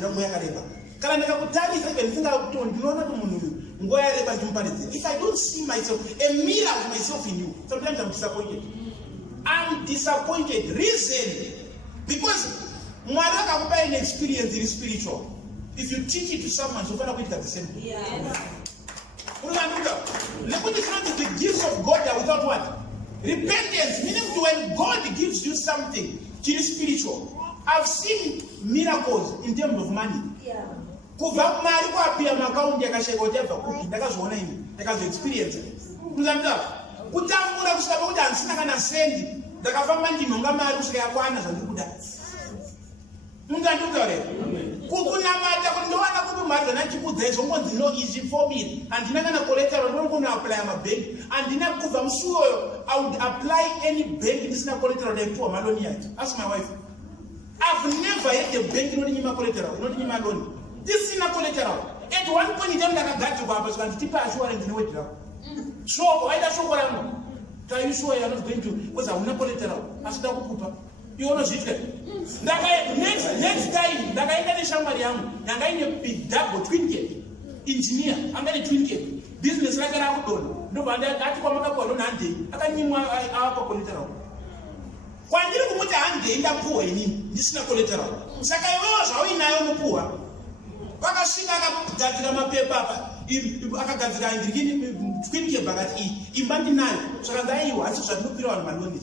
If I don't see myself, a mirror of myself in you, sometimes I'm disappointed. I'm disappointed. Reason, because an experience is spiritual. If you teach it to someone, so far away the same. Look, it's not the gifts of God are without what? Repentance, meaning when God gives you something, it is spiritual. I've seen miracles in terms of money. Kuva mari kwapia makaunti yakasheka whatever kuti ndakazoona ini ndakazoexperience kuzamta kutambura kusaba kuti ansina kana sendi ndakafamba ndinonga mari kusvika yakwana zvandikuda mungandukare kukunamata kuti ndowana kuti mari dzanachikudza izvongonzi no easy for me handina kana collateral ndinogona apply mabank handina kubva musi uyoyo I would apply any bank ndisina collateral ndaipiwa maloni yacho. Ask my wife. I've never had a bank inondinyima collateral inondinyima loan. This is not collateral. At one point in time, I got to Baba, so I'm tipping assurance in the way. So, I don't know what I'm. Are you sure you're not going to? Because I'm not collateral. As the Cooper, you want to sit there. Next time, the guy can somebody young, the guy in a big double twinkle. Engineer, I'm going to twinkle. Business like an outdoor. No, but that's what I'm going to do. I can't even have collateral. When you put a hand in that poor, this is not collateral. Sakai was how in I poor. Wakashika akagadzira mapepa akagadzira ingirikini twinike bakati imbangi nayo saka ndaiwa asi zvatinopira vanhu maloni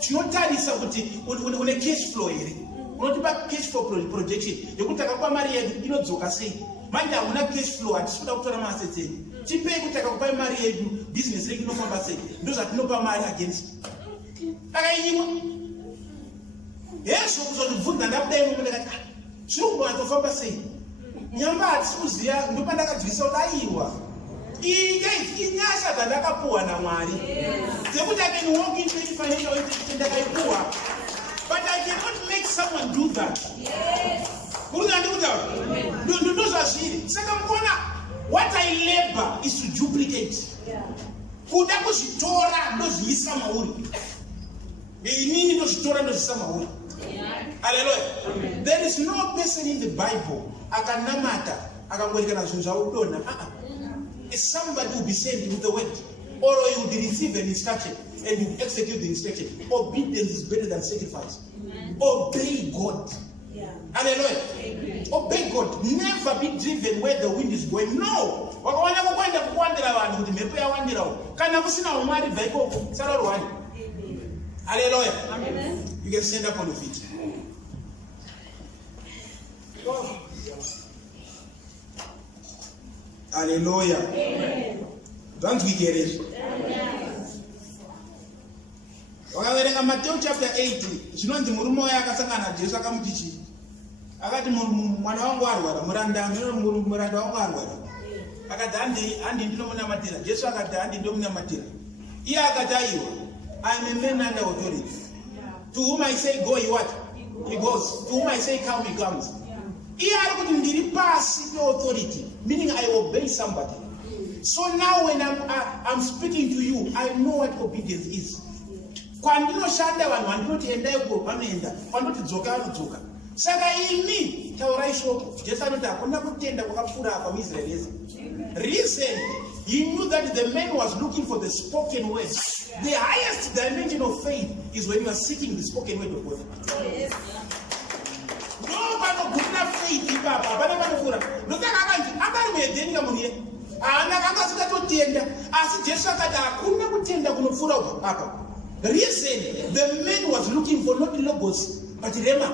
tinotarisa kuti une cash flow here unotipa cash flow projection yekuti takakupa mari yedu inodzoka sei manje hamuna cash flow hatisi kuda kutora maassets edu tipei kuti takakupai mari yedu business redu inofamba sei ndo zvatinopa mari against akainyimwa hezvo kuzozvibvunza ndakudai momwe ndakati zviri kumbonatofamba sei nyamba hatikuziya ndopandakadzivisa kuti aiwa inyasha dzandakapuwa naMwari dzekuti I can walk into any financial institution ndakaipuwa, but I cannot make someone do that. Kuti ndikutaura ndozvazviri. Saka mukuona what I labor is to duplicate. Kuda kuzvitora ndozviisa mauri. Inini ndozvitora ndozviisa mauri. Hallelujah. There is no person in the Bible akanamata akangorikana zvinhu zvaudona. It's somebody who will be sent with the word, or you will receive an instruction and you execute the instruction. Obedience is better than sacrifice. Obey God. Hallelujah. Obey God. Never be driven where the wind is going. No. Hallelujah. You can stand up on your feet. Hallelujah. Don't we get it? Wakaverenga Matthew chapter 8 zvinonzi murume uya akasangana Jesu akamuti chii? Akati mwana wangu arwara, muranda wangu arwara. Akati handi ndinomunamatira. Jesu akati handi ndomunamatira. Iye akati aiwa, I am a man under authority. To whom I say go, he what? He goes. To whom I say come, he comes. Iye ari kuti ndiri pasi authority, meaning I obey somebody. So now when I'm speaking to you, I know what obedience is. Kwandinoshanda vanhu vandinoti endai uko vanoenda, kwandoti dzoka vanodzoka. Saka ini taurai shoko. Jesu anoti hakuna kutenda kwakapfuura apa muIsraeri yese. Reason, he knew that the man was looking for the spoken word. The highest dimension of faith is when you are seeking the spoken word of God. No, but no good enough faith. Papa, but never for. Look at how I'm going to Ana kanga sikatotenda asi Jesu akati hakuna kutenda kunopfuura apa. Reason the man was looking for not logos but rema.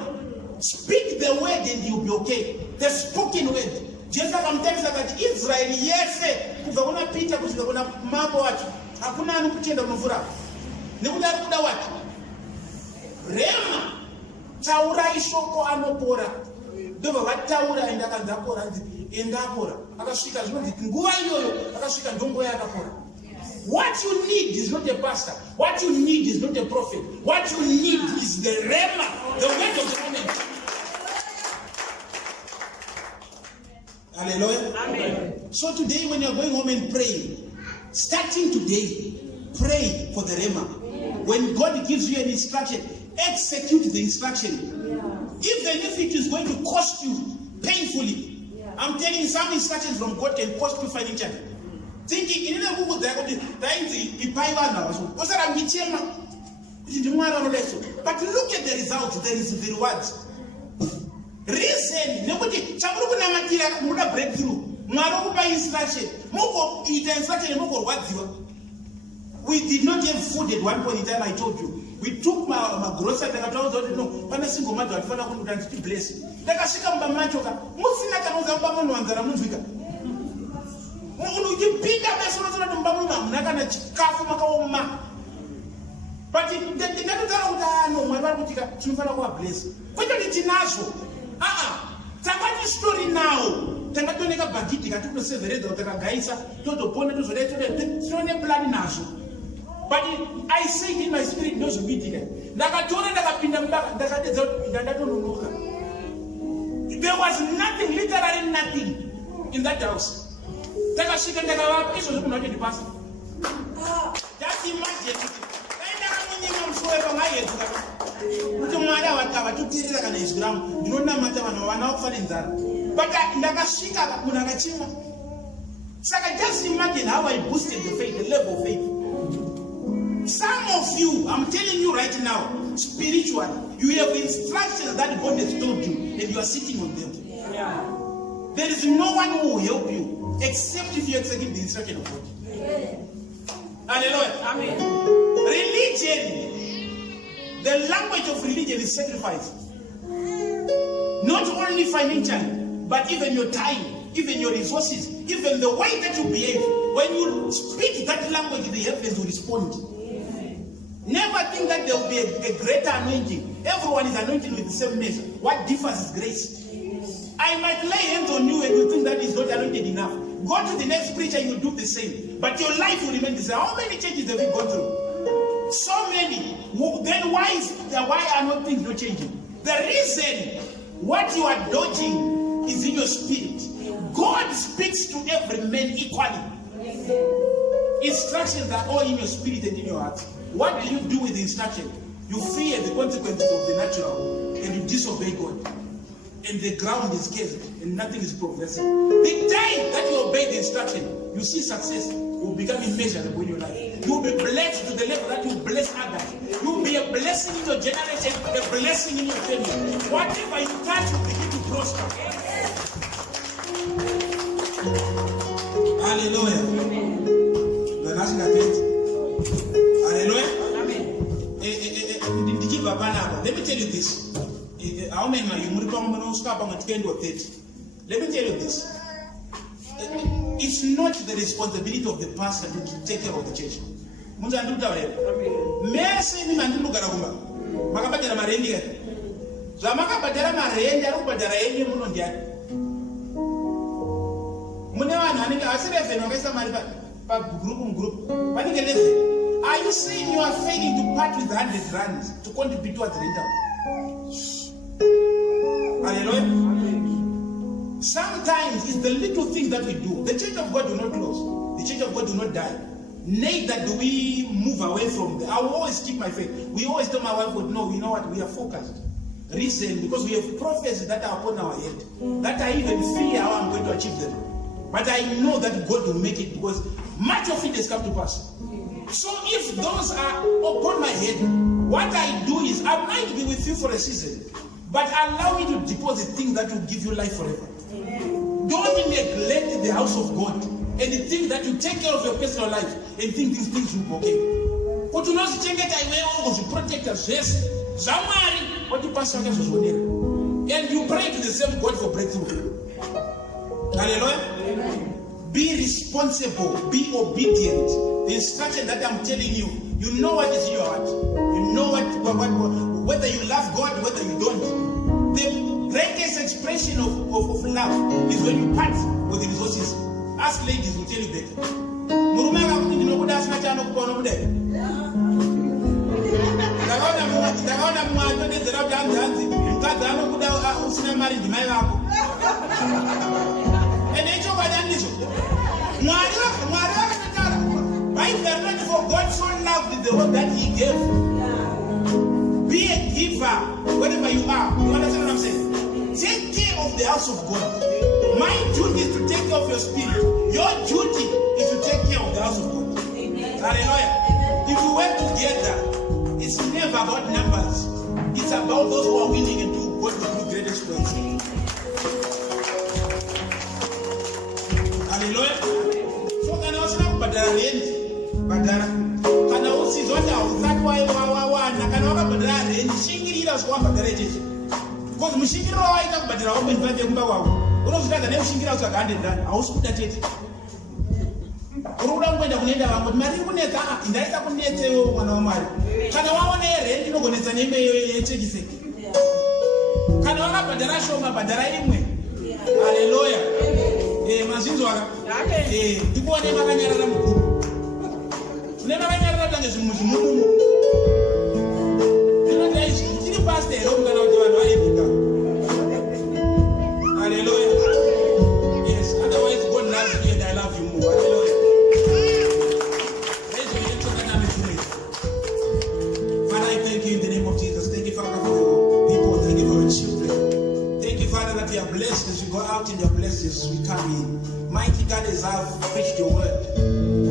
Speak the word and you'll be okay. The spoken word. Jesu akamtarisa kati Israeli yese kubva kuna Peter kusvika kuna mambo wacho hakuna anokutenda kunopfuura. Nekuti ari kuda wacho rema. Taurai shoko anopora. Ndobva vataura enda akanzi apora anzi enda apora. Akasvika zvinonzi nguva iyoyo akasvika ndongo yakapora. What you need is not a pastor. What you need is not a prophet. What you need is the rema, the word of the moment. Hallelujah. Amen. So today when you're going home and praying, starting today, pray for the rema. When God gives you an instruction, execute the instruction. Even if it is going to cost you painfully. I'm telling you, some instructions from God can cost you financially. Thinking in a book that but look at the results, there is the rewards. Reason, nobody Chamuka breakthrough. Maruba instruction. Moko instruction and we did not have food at one point in time, I told you. We took my grocery and I told you, no, when a single mother and father would bless. Like a shikam Bamachoka, Musina Kanozabaman and Zaramuzika. But the no, my Babutika, Chufara bless. What did it nazo? Somebody story now. Tangatoneka Bagitika to say the red of the Gaisa, to the opponent of the blood nazo. But I say in my spirit, no meeting. There was nothing, literally nothing in that house. Just imagine. But just imagine how I boosted the faith, the level of faith. Some of you, I'm telling you right now, spiritual, you have instructions that God has told you, and you are sitting on them. Yeah. There is no one who will help you except if you execute the instruction of God. Yeah. Hallelujah. Amen. Religion, the language of religion is sacrifice. Not only financially, but even your time, even your resources, even the way that you behave. When you speak that language, the heavens will respond. Never think that there will be a greater anointing. Everyone is anointed with the same measure. What differs is grace. I might lay hands on you and you think that is not anointed enough. Go to the next preacher, you do the same. But your life will remain the same. How many changes have you gone through? So many. Then why are not things not changing? The reason what you are dodging is in your spirit. God speaks to every man equally. Instructions are all in your spirit and in your heart. What do you do with the instruction? You fear the consequences of the natural and you disobey God. And the ground is cursed and nothing is progressing. The day that you obey the instruction, you see success will become immeasurable in your life. You will be blessed to the level that you bless others. You will be a blessing in your generation, a blessing in your family. Whatever you touch will begin to prosper. Hallelujah. Let me tell you this. How many of you Let me tell you this. It's not the responsibility of the pastor to take care of the church. Are you saying you are failing to part with 100 rands to contribute towards the rental? Hallelujah. Sometimes it's the little things that we do. The church of God will not close. The church of God will not die. Neither do we move away from it. I will always keep my faith. We always tell my wife, no, you know what? We are focused. Reason, because we have prophecies that are upon our head. That I even fear how I'm going to achieve them. But I know that God will make it because much of it has come to pass. So if those are upon my head, what I do is I might be with you for a season, but allow me to deposit things that will give you life forever. Don't neglect the house of God and you think that you take care of your personal life and think these things will be okay. Kuti unozichengeta iwewe kuzviprotecta zvese zvamwari watipasa wakazozvonera, and you pray to the same God for breakthrough. Hallelujah. Be responsible, be obedient. The instruction that I'm telling you, you know what is in your heart. You know what whether you love God, whether you don't. The greatest expression of love is when you part with the resources. Us ladies will tell you better. For God so loved the world that He gave. Be a giver wherever you are. You understand what I'm saying? Take care of the house of God. My duty is to take care of your spirit. Your duty is to take care of the house of God. Hallelujah. If you work together, it's never about numbers. It's about those who are willing and do God will do great exploits. Hallelujah. So can also badara kana usizonda usati wawana kana wakabhadhara rent shingirira zvawabhadhara ichechi, because mushingiriro waita kubhadhara 1.5 yekumba kwako unozvitadza nemushingiriro saka 100 hausi kuda chete. Uri kuda kungoenda kunoenda vamwe kuti mari iri kunetsa, ndaita kunetsewo mwana waMwari. Kana waona yerent inogonetsa neimwe yechekiseki. Kana wakabhadhara shoma bhadhara imwe. Haleluya. Mazvinzwaka. Ndikuone makanyarara muguru. Never I done this mumu. You pass the home hallelujah. Yes, otherwise God loves you and I love you more. Hallelujah. Father, I thank you in the name of Jesus. Thank you, Father, for your people. Thank you for your children. Thank you, Father, that we are blessed as we go out in your blessings. We come in. Mighty God, as I've preached your word.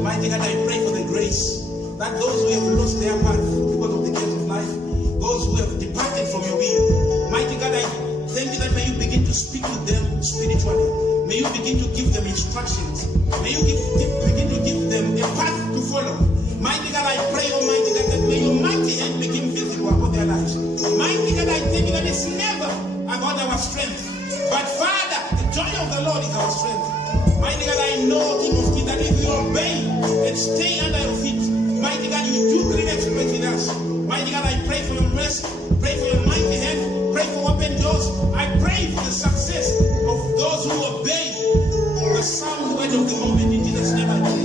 Mighty God, I pray for the grace that those who have lost their path because of the cares of life, those who have departed from your will, mighty God, I thank you that may you begin to speak to them spiritually. May you begin to give them instructions. May you begin to give them a path to follow. Mighty God, I pray, Almighty God, that may your mighty hand begin visible upon their lives. Mighty God, I thank you that it's never about our strength, but Father, the joy of the Lord is our strength. Mighty God, I know, King of Kings, that if we obey and stay under your feet, mighty God, you do great exploits in us. Mighty God, I pray for your mercy, pray for your mighty hand, pray for open doors. I pray for the success of those who obey the sound word of the moment in Jesus' name. I pray.